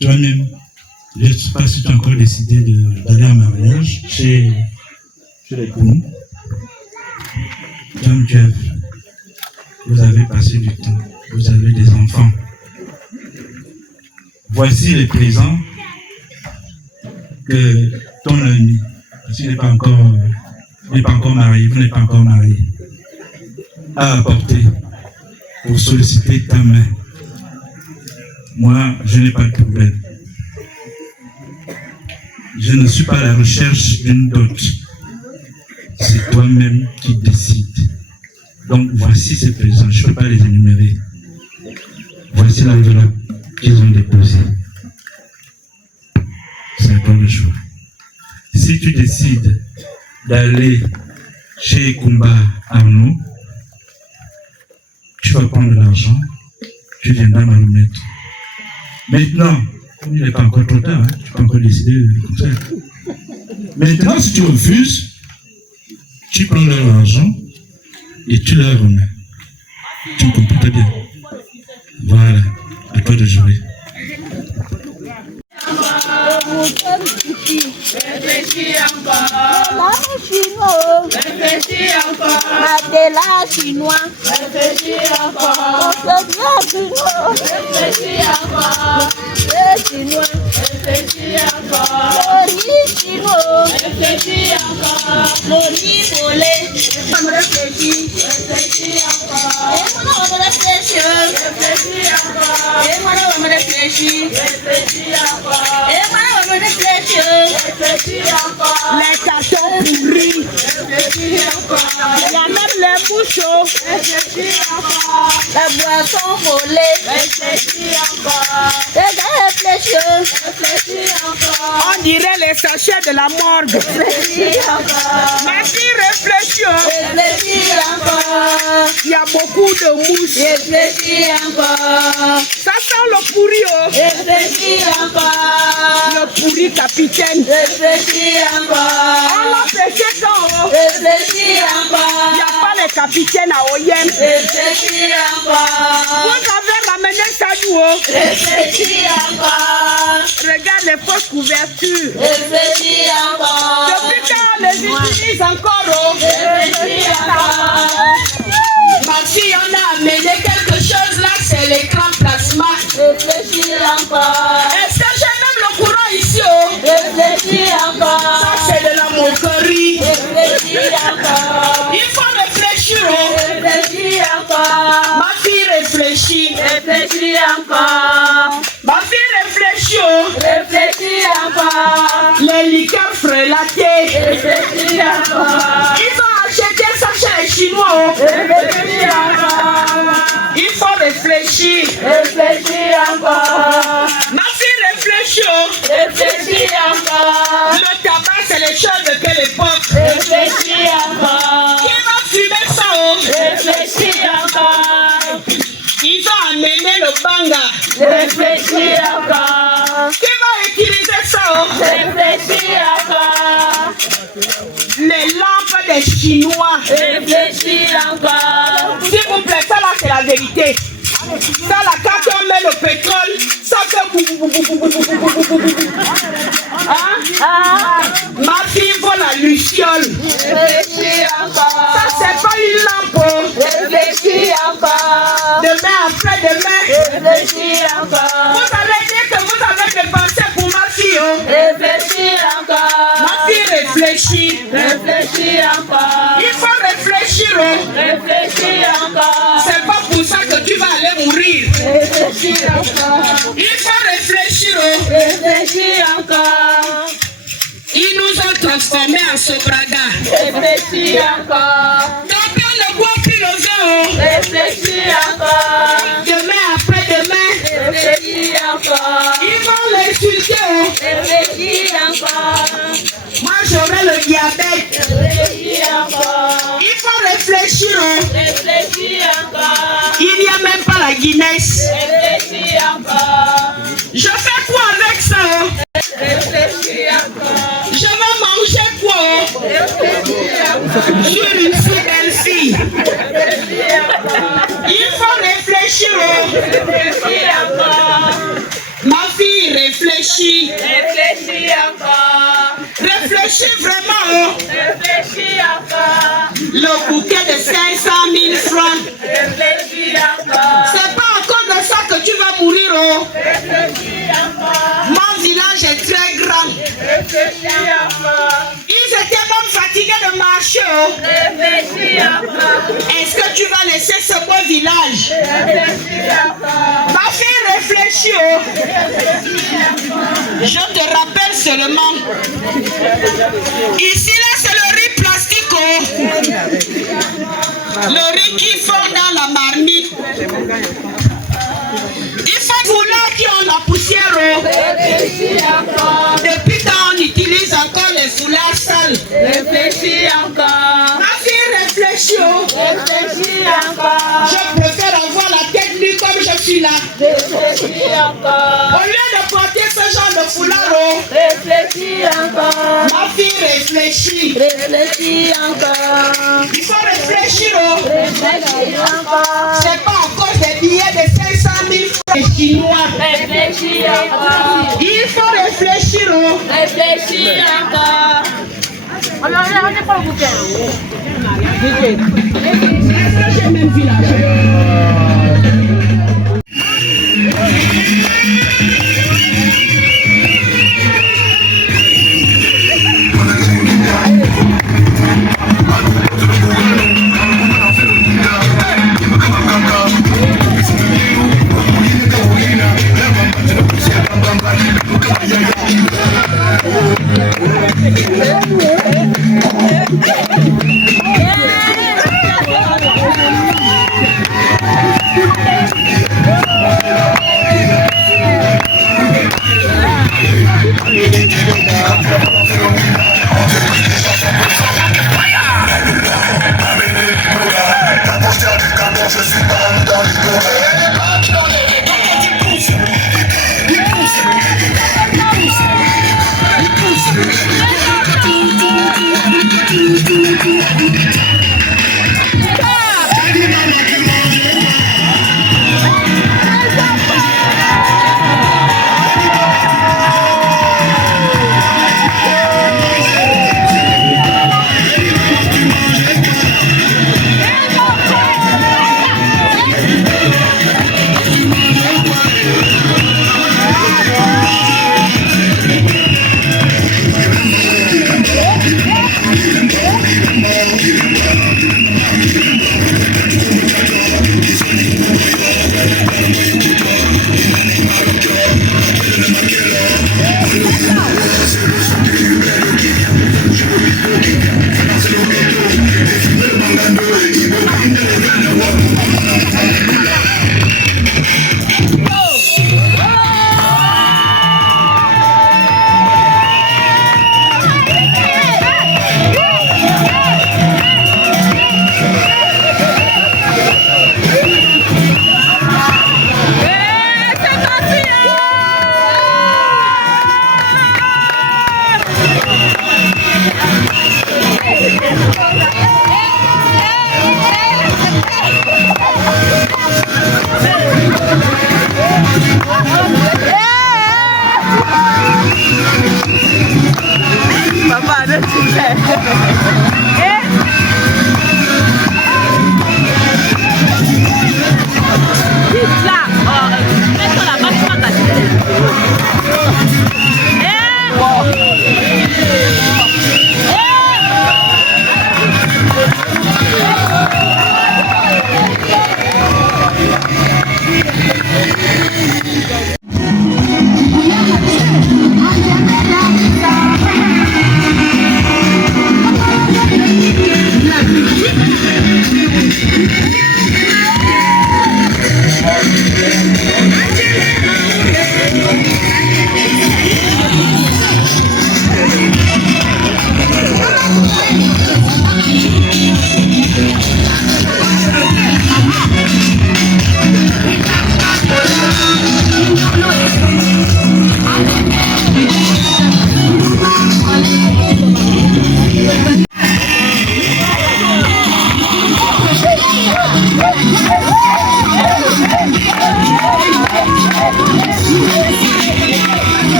toi-même, je ne sais pas si tu as encore décidé d'aller en mariage chez sur les poumons. John Jeff, vous avez passé du temps, vous avez des enfants. Voici les présents que ton ami, s'il n'est pas encore marié, vous n'êtes pas encore marié, a apporté pour solliciter ta main. Moi, je n'ai pas de problème. Je ne suis pas à la recherche d'une dot. C'est toi-même qui décides. Donc, voici ces présents. Je ne peux pas les énumérer. Voici l'enveloppe qu'ils ont déposée. C'est toi le choix. Si tu décides d'aller chez Kumba Arnaud, tu vas prendre l'argent, tu viendras me remettre. Maintenant, comme il n'est pas encore trop tard, hein, tu peux encore décider comme ça. Maintenant, si tu refuses, tu prends leur argent et tu leur remets. Tu me comprends bien. Voilà, à toi de jouer. Réfléchis encore. Chinois. Réfléchis encore. Matela chinois. Réfléchis encore. Chinois. Réfléchis encore. Les chinois. Réfléchis encore. Lori chinois. Réfléchis encore. Lori volé. Réfléchis. Réfléchis encore. Et moi on réfléchit. Réfléchis encore. Et moi on réfléchit. Réfléchis encore. Et moi on réfléchit. Réfléchis encore. Les cartons pourris. Réfléchis encore. Il y a même les bouchons. Réfléchis encore. La boisson volée. Réfléchis encore. Réfléchis. Réfléchis encore. On dirait les sachets de la morgue. Réfléchis encore. Ma fille réfléchit. Réfléchis encore. Il y a beaucoup de mouches. Réfléchis encore. Ça sent le pourri. Réfléchis encore. Le pourri capitaine. Réfléchis encore. On l'a pêché quand. Réfléchis Il encore. n'y a pas les capitaines à Oyem. Réfléchis encore. Vous avez ramené ça d'où? Réfléchis encore. Regarde les fausses couvertures. Réfléchis encore. Depuis quand on les utilise encore? Réfléchis encore. Ma fille, on a amené quelque chose là, c'est l'écran plasma. Réfléchis encore. Est-ce que j'ai même le courant ici? Réfléchis encore. Ça, c'est de la moquerie. Réfléchis encore. Il faut réfléchir. Réfléchis encore. Ma fille réfléchit. Réfléchis encore. Ma fille réfléchit. Réfléchis encore. Les liqueurs frelatées. Réfléchis encore. Ils ont acheté ça chez les Chinois. Réfléchis encore. Il faut réfléchir. Réfléchis encore. Ma fille réfléchit. Réfléchis encore. Le tabac, c'est les choses de quelle époque? Réfléchis encore. Qui va fumer ça? Réfléchis encore. Ils ont amené le banga. Réfléchis encore. Qui va utiliser ça? Réfléchis encore. Les lampes des Chinois. Réfléchis encore. S'il vous plaît, ça là, c'est la vérité. Ça là, quand on met le pétrole, ça fait hein? Ma fille vaut la luciole. Réfléchis encore. Ça, c'est pas une lampe. Réfléchis encore. Demain, après-demain. Réfléchis encore. Vous avez dit que vous avez dépensé pour ma fille. Réfléchis encore. Ma fille réfléchit. Réfléchis encore. Il faut réfléchir. Réfléchis encore. C'est pas pour ça que tu vas aller mourir. Réfléchis encore. Il faut réfléchir. Réfléchis encore. Ils nous ont transformés en sobraga. Réfléchis encore. Quand on ne boit plus le vin. Réfléchis encore. Demain, après-demain. Réfléchis encore. Ils vont l'insulter. Réfléchis encore. Moi, j'aurai le diabète. Réfléchis encore. Il faut réfléchir. Réfléchis encore. Il n'y a même pas la Guinness. Réfléchis encore. Je fais quoi avec ça? Réfléchis encore. Je vais manger quoi? Réfléchis encore. Sur une si belle fille. Il faut réfléchir. Réfléchis encore. Ma fille réfléchit. Réfléchis encore. Réfléchis. Réfléchis vraiment. Hein. Réfléchis encore. Le bouquet de 500 000 francs. Réfléchis encore. C'est pas encore de ça que tu vas mourir. Oh. Réfléchis encore. Mon village est très grand. Réfléchis encore. Ils étaient même fatigués de marcher. Oh. Réfléchis encore. Est-ce que tu vas laisser ce beau village? Réfléchis encore. Ma fille réfléchit. Oh. Je te rappelle seulement. Ici là c'est le riz plastique. Oh. Le riz qui fond dans la marmite. Il faut foulard qui ont la poussière. Oh. Depuis quand on utilise encore les foulards sales? Réfléchis encore. Ma fille réfléchit. Oh. Réfléchis encore. Je préfère avoir la tête nue comme je suis là. Réfléchis encore. Au lieu de porter ce genre de foulard. Oh. Réfléchis encore. Ma fille réfléchit. Réfléchis encore. Il faut réfléchir. Oh. Réfléchis encore. C'est pas encore des billets de 500 000 francs chinois. Réfléchis encore. Il faut réfléchir. Oh. Réfléchis encore. On n'est pas au bouquet. Est-ce que j'ai même vu la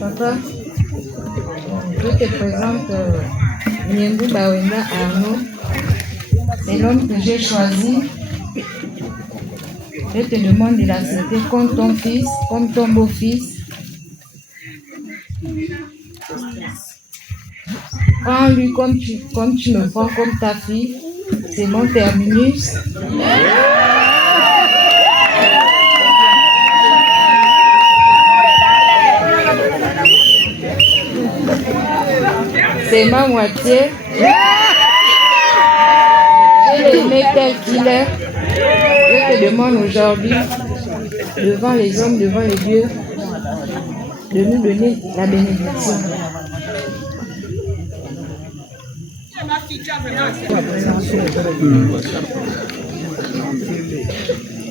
Papa, je te présente Niembu Bawenda Arnaud. C'est l'homme que j'ai choisi. Je te demande de l'accepter comme ton fils, comme ton beau-fils. Prends-lui comme tu me prends comme ta fille. C'est mon terminus. C'est ma moitié. Je l'aimais tel qu'il est. Je te demande aujourd'hui, devant les hommes, devant les dieux, de nous donner la bénédiction.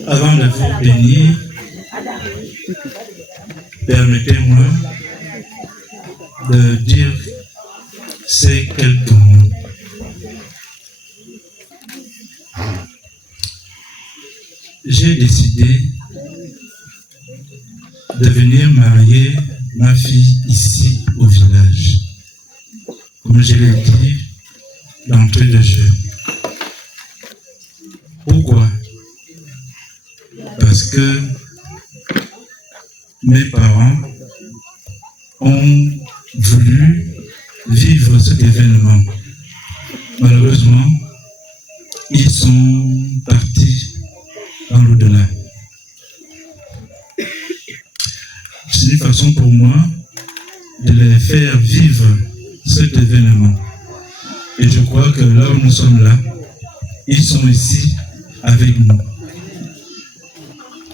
Avant de vous bénir, permettez-moi de dire ces quelques mots. J'ai décidé de venir marier ma fille ici au village. Comme je l'ai dit d'entrée de jeu. Pourquoi? Parce que mes parents ont voulu vivre cet événement malheureusement, ils sont partis dans l'au-delà. C'est une façon pour moi de les faire vivre cet événement. Et je crois que là où nous sommes là, ils sont ici avec nous.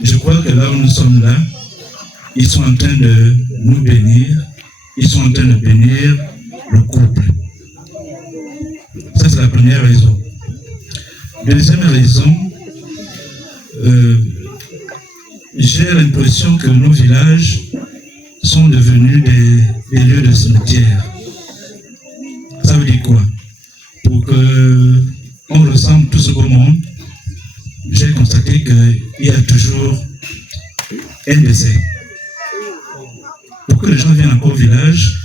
Je crois que là où nous sommes là, ils sont en train de nous bénir, ils sont en train de bénir le couple. Ça, c'est la première raison. Deuxième raison, j'ai l'impression que nos villages sont devenus des lieux de cimetière. Ça veut dire quoi? Pour qu'on ressemble tous au monde, j'ai constaté qu'il y a toujours un décès. Pour que les gens viennent encore au village,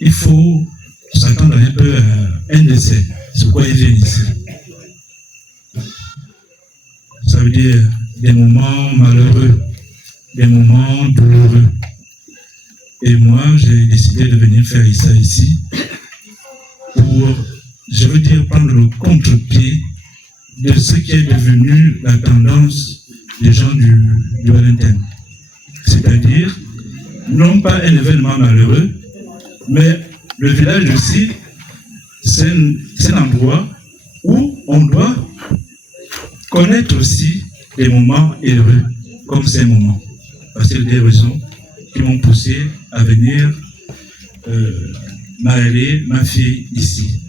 il faut s'attendre un peu à un décès. C'est pourquoi ils viennent ici. Ça veut dire des moments malheureux, des moments douloureux. Et moi, j'ai décidé de venir faire ça ici pour, je veux dire, prendre le contre-pied de ce qui est devenu la tendance des gens du Wellington. C'est-à-dire, non pas un événement malheureux, mais le village aussi, c'est un endroit où on doit connaître aussi les moments heureux, comme ces moments. Parce qu'il y a des raisons qui m'ont poussé à venir marier ma fille ici.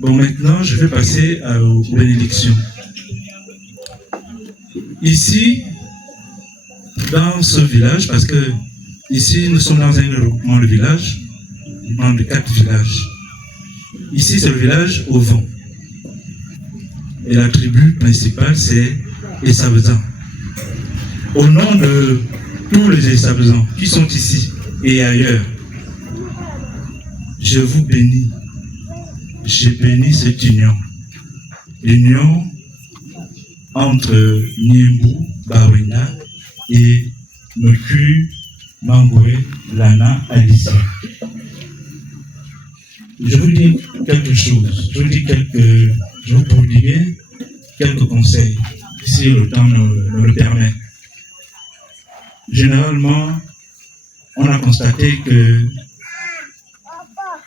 Bon, maintenant, je vais passer aux bénédictions. Ici, dans ce village, parce que ici, nous sommes dans un regroupement de villages, de 4 villages. Ici, c'est le village au vent. Et la tribu principale, c'est Essabezan. Au nom de tous les Essabezans qui sont ici et ailleurs, je vous bénis. Je bénis cette union. L'union entre Niembu, Bawena et Meku, Mangoué, Lana, Alissa. Je vous dis quelque chose. Je vous prodiguer quelques conseils, si le temps me le permet. Généralement, on a constaté que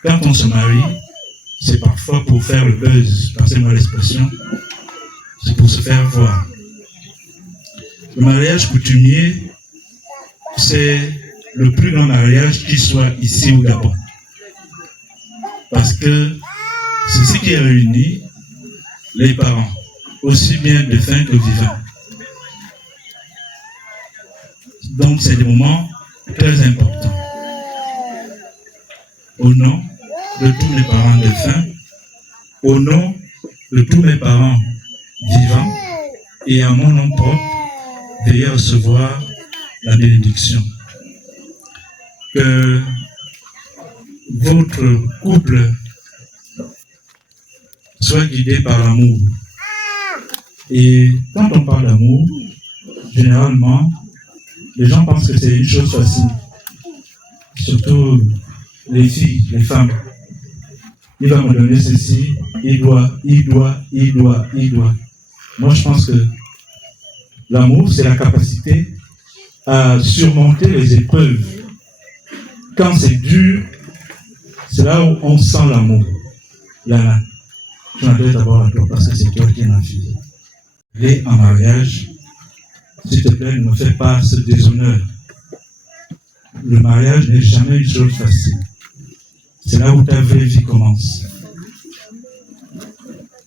quand on se marie, c'est parfois pour faire le buzz, passez-moi l'expression, c'est pour se faire voir. Le mariage coutumier, c'est le plus grand mariage qui soit ici au Gabon. Parce que c'est ce qui réunit les parents, aussi bien défunts que vivants. Donc c'est des moments très importants. Au nom de tous mes parents défunts, au nom de tous mes parents vivants et à mon nom propre, veuillez recevoir la bénédiction. Que votre couple soit guidé par l'amour. Et quand on parle d'amour, généralement, les gens pensent que c'est une chose facile. Surtout les filles, les femmes. Il va me donner ceci, il doit. Moi, je pense que l'amour, c'est la capacité à surmonter les épreuves. Quand c'est dur, c'est là où on sent l'amour. Là, je m'adresse d'abord à toi parce que c'est toi qui es ma fille. Allez en mariage, s'il te plaît, ne me fais pas ce déshonneur. Le mariage n'est jamais une chose facile. C'est là où ta vraie vie commence.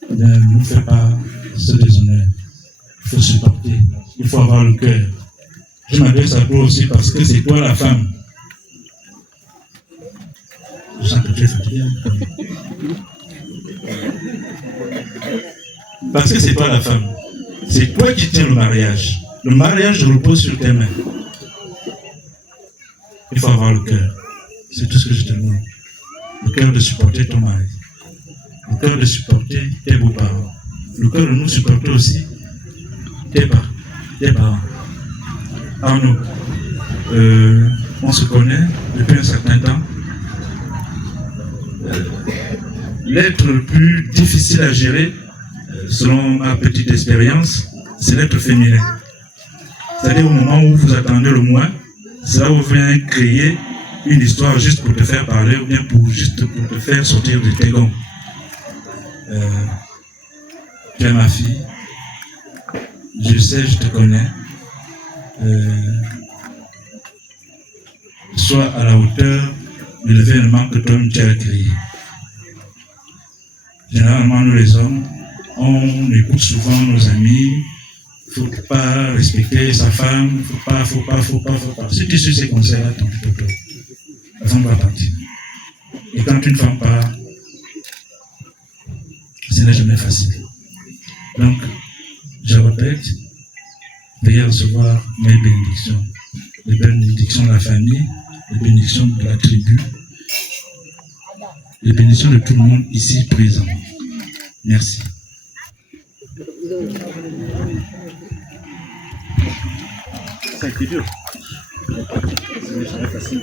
Ne nous fais pas ce déshonneur. Il faut supporter, il faut avoir le cœur. Je m'adresse à toi aussi parce que c'est toi la femme. Je sens que tu es fatigué. Parce que c'est toi la femme. C'est toi qui tiens le mariage. Le mariage repose sur tes mains. Il faut avoir le cœur. C'est tout ce que je te demande. Le cœur de supporter ton mari. Le cœur de supporter tes beaux-parents. Le cœur de nous supporter aussi tes parents. Arnaud, on se connaît depuis un certain temps. l'être le plus difficile à gérer, selon ma petite expérience, c'est l'être féminin. C'est-à-dire au moment où vous attendez le moins, c'est là où vous venez créer une histoire juste pour te faire parler ou bien juste pour te faire sortir de tes gonds. Tu es ma fille, je sais, je te connais. Sois à la hauteur de l'événement que toi tu as créé. Généralement, nous les hommes, on écoute souvent nos amis. Faut pas respecter sa femme, faut pas. Si tu suis ces conseils-là, tant pis pour toi. La femme va partir. Et quand une femme part, ce n'est jamais facile. Donc, je répète, veuillez recevoir mes bénédictions. Les bénédictions de la famille, les bénédictions de la tribu, les bénédictions de tout le monde ici présent. Merci. Ça a été dur. C'est jamais facile.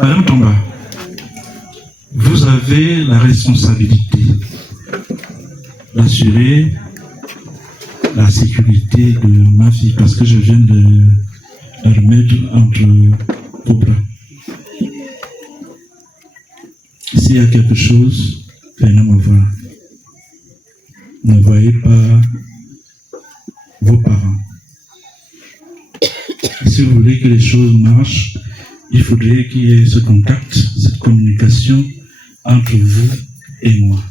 Madame Tomba, vous avez la responsabilité d'assurer la sécurité de ma fille parce que je viens de la remettre entre vos bras. S'il y a quelque chose, venez me voir. Ne voyez pas vos parents. Si vous voulez que les choses marchent, il faudrait qu'il y ait ce contact, cette communication entre vous et moi.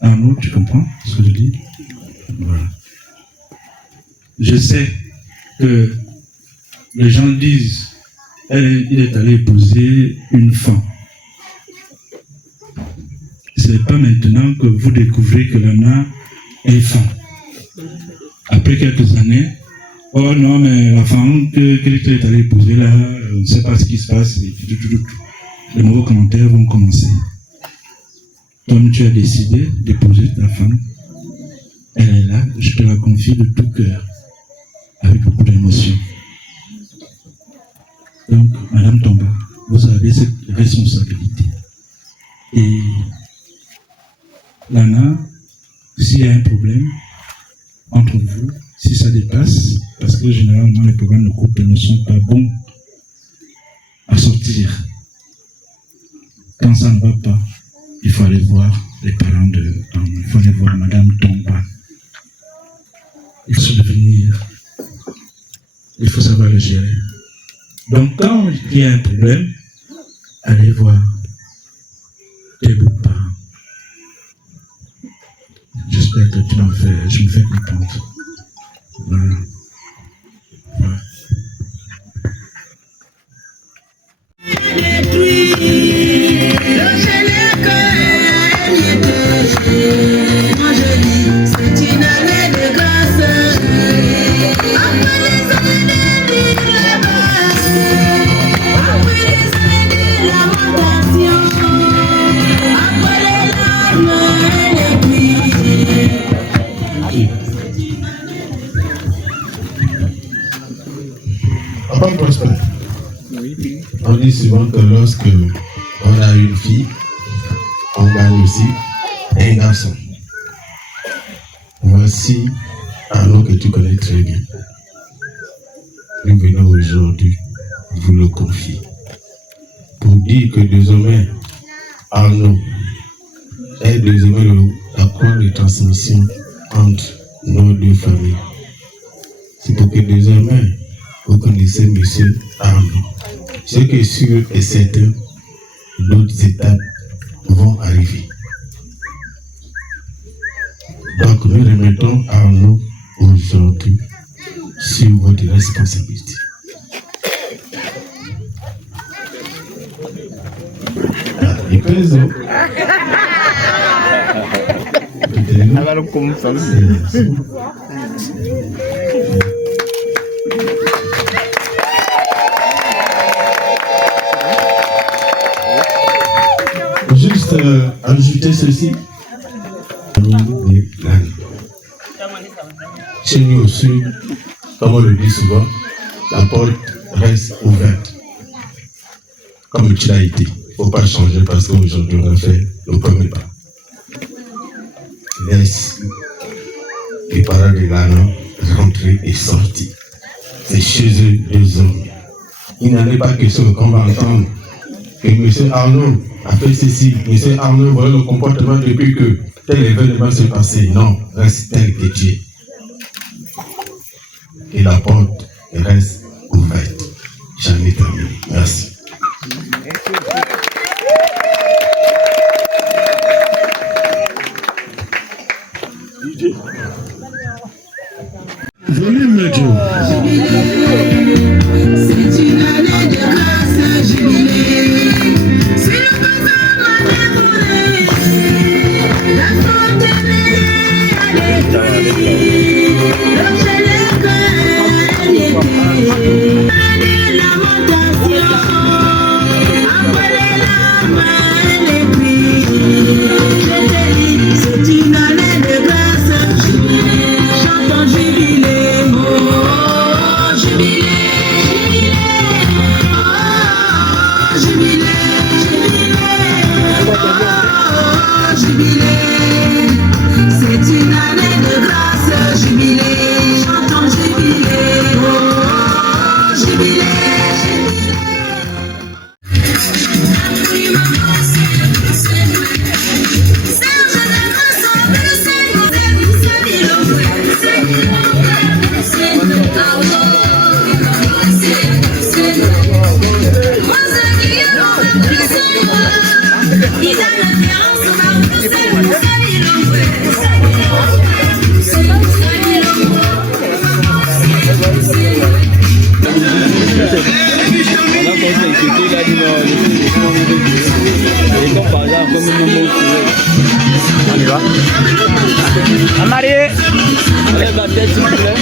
Arnaud, tu comprends ce que je dis? Voilà. Je sais que les gens disent il est allé épouser une femme. Ce n'est pas maintenant que vous découvrez que Lana est femme. Après quelques années, oh non, mais la femme que Christ est allé épouser là, on ne sait pas ce qui se passe. Les mauvais commentaires vont commencer. Comme tu as décidé d'épouser ta femme, elle est là, je te la confie de tout cœur, avec beaucoup d'émotion. Donc, Madame Tomba, vous avez cette responsabilité. Et Lana, s'il y a un problème entre vous, si ça dépasse, parce que généralement les problèmes de couple ne sont pas bons à sortir. Quand ça ne va pas, il faut aller voir les parents de il faut aller voir Madame Tomba. Il faut se devenir, il faut savoir le gérer. Donc quand il y a un problème, allez voir tes beaux-parents. J'espère que je me fais comprendre. Voilà. Voilà. On dit souvent que lorsque on a une fille, on gagne aussi un garçon. Voici Arnaud que tu connais très bien. Nous venons aujourd'hui vous le confier pour dire que désormais Arnaud est désormais la croix de transmission entre nos deux familles. C'est pour que désormais vous connaissez M. Arnaud. Ce qui est sûr et certain, d'autres étapes vont arriver. Donc nous remettons Arnaud aujourd'hui sur votre responsabilité. Il pèse. Juste ajouter ceci. Chez nous aussi, comme on le dit souvent, la porte reste ouverte. Comme tu l'as été. Il ne faut pas changer parce qu'aujourd'hui on a fait le premier pas. Laisse les parents de l'âne rentrer et sortir. C'est chez eux les hommes. Il n'en est pas question qu'on va entendre que M. Arnaud a fait ceci. M. Arnaud, voilà le comportement depuis que tel événement s'est passé. Non, reste tel que tu es. Et la porte reste ouverte. J'en ai terminé. Merci. Volume Dieu. C'est une année de grâce jubilée. C'est le besoin de dérouler. La faute est à l'écrit. Le célèbre est lamentation. Après les larmes et les cris. Je te dis, c'est une année de grâce jubilée. Chantons jubilé. C'est une année de grâce jubilée, chantons jubilé, oh, jubilé. On y va. À marier. Lève la tête s'il vous plaît.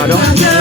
Pardon?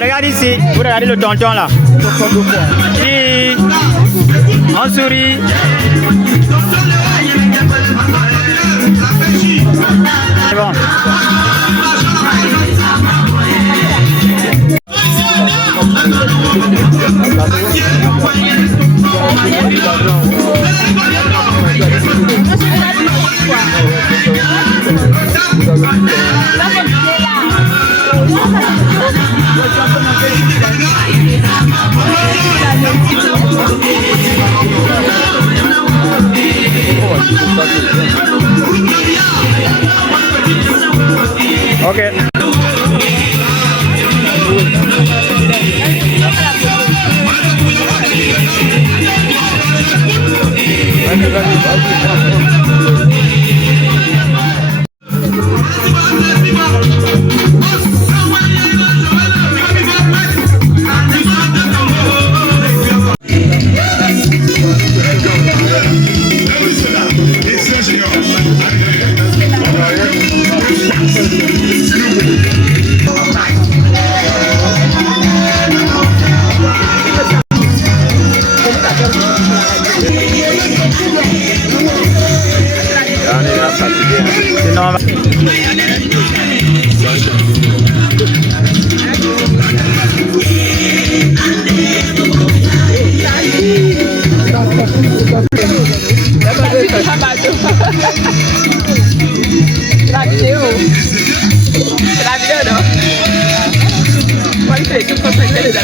regarde ici, vous regardez le tonton là. Si on sourit. C'est bon. Okay. La vidéo. C'est la vidéo, non? Moi, il fait que pour ça, il est dans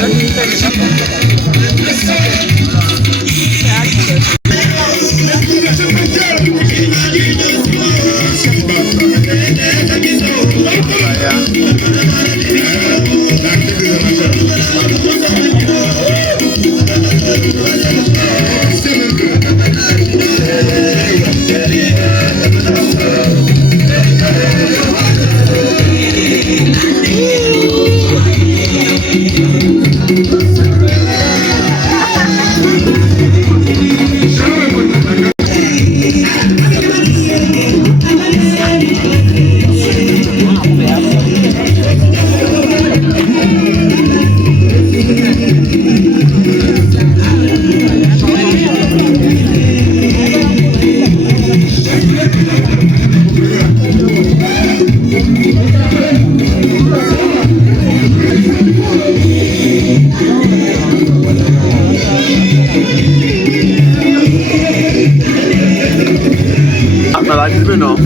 non.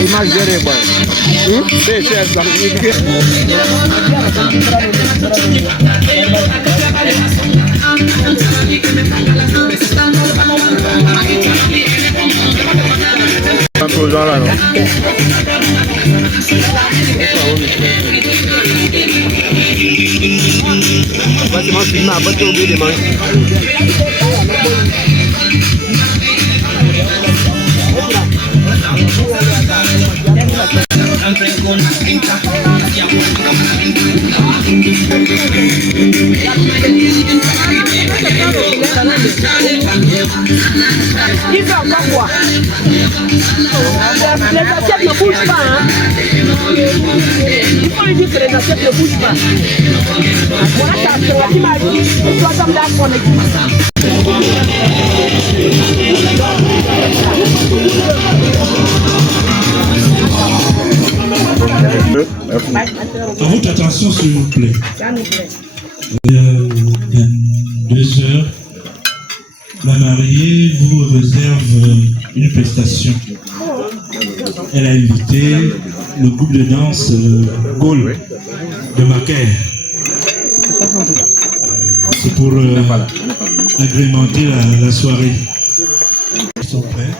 Image gérée, boy. C'est ça. Un peu aux gens là, non? C'est moi qui m'a battu au bout des mains. Il veut encore quoi? Les assiettes ne bougent pas, hein? Il faut lui dire que les assiettes ne bougent pas. Voilà, c'est toi qui m'a dit, toi comme là qu'on est. À votre attention, s'il vous plaît. Il y a 2 heures, la mariée vous réserve une prestation. Elle a invité le groupe de danse Gaulle de Macaire. C'est pour agrémenter la soirée. Ils sont prêts.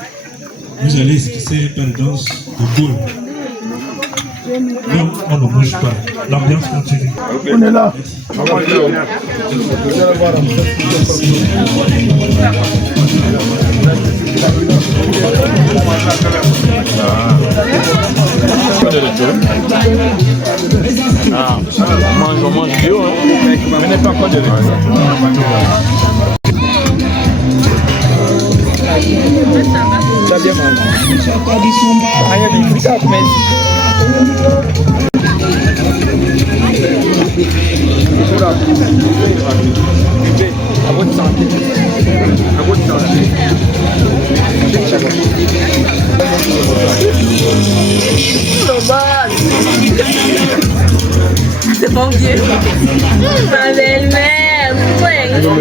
Vous allez esquisser par la danse de Gaulle. Non, on ne bouge pas. L'ambiance continue. On est là. On mange bio, hein. Mais n'est pas encore de Ça bien mal. À votre santé. À votre santé. C'est bon Dieu. Ma belle-mère, ouais. Non.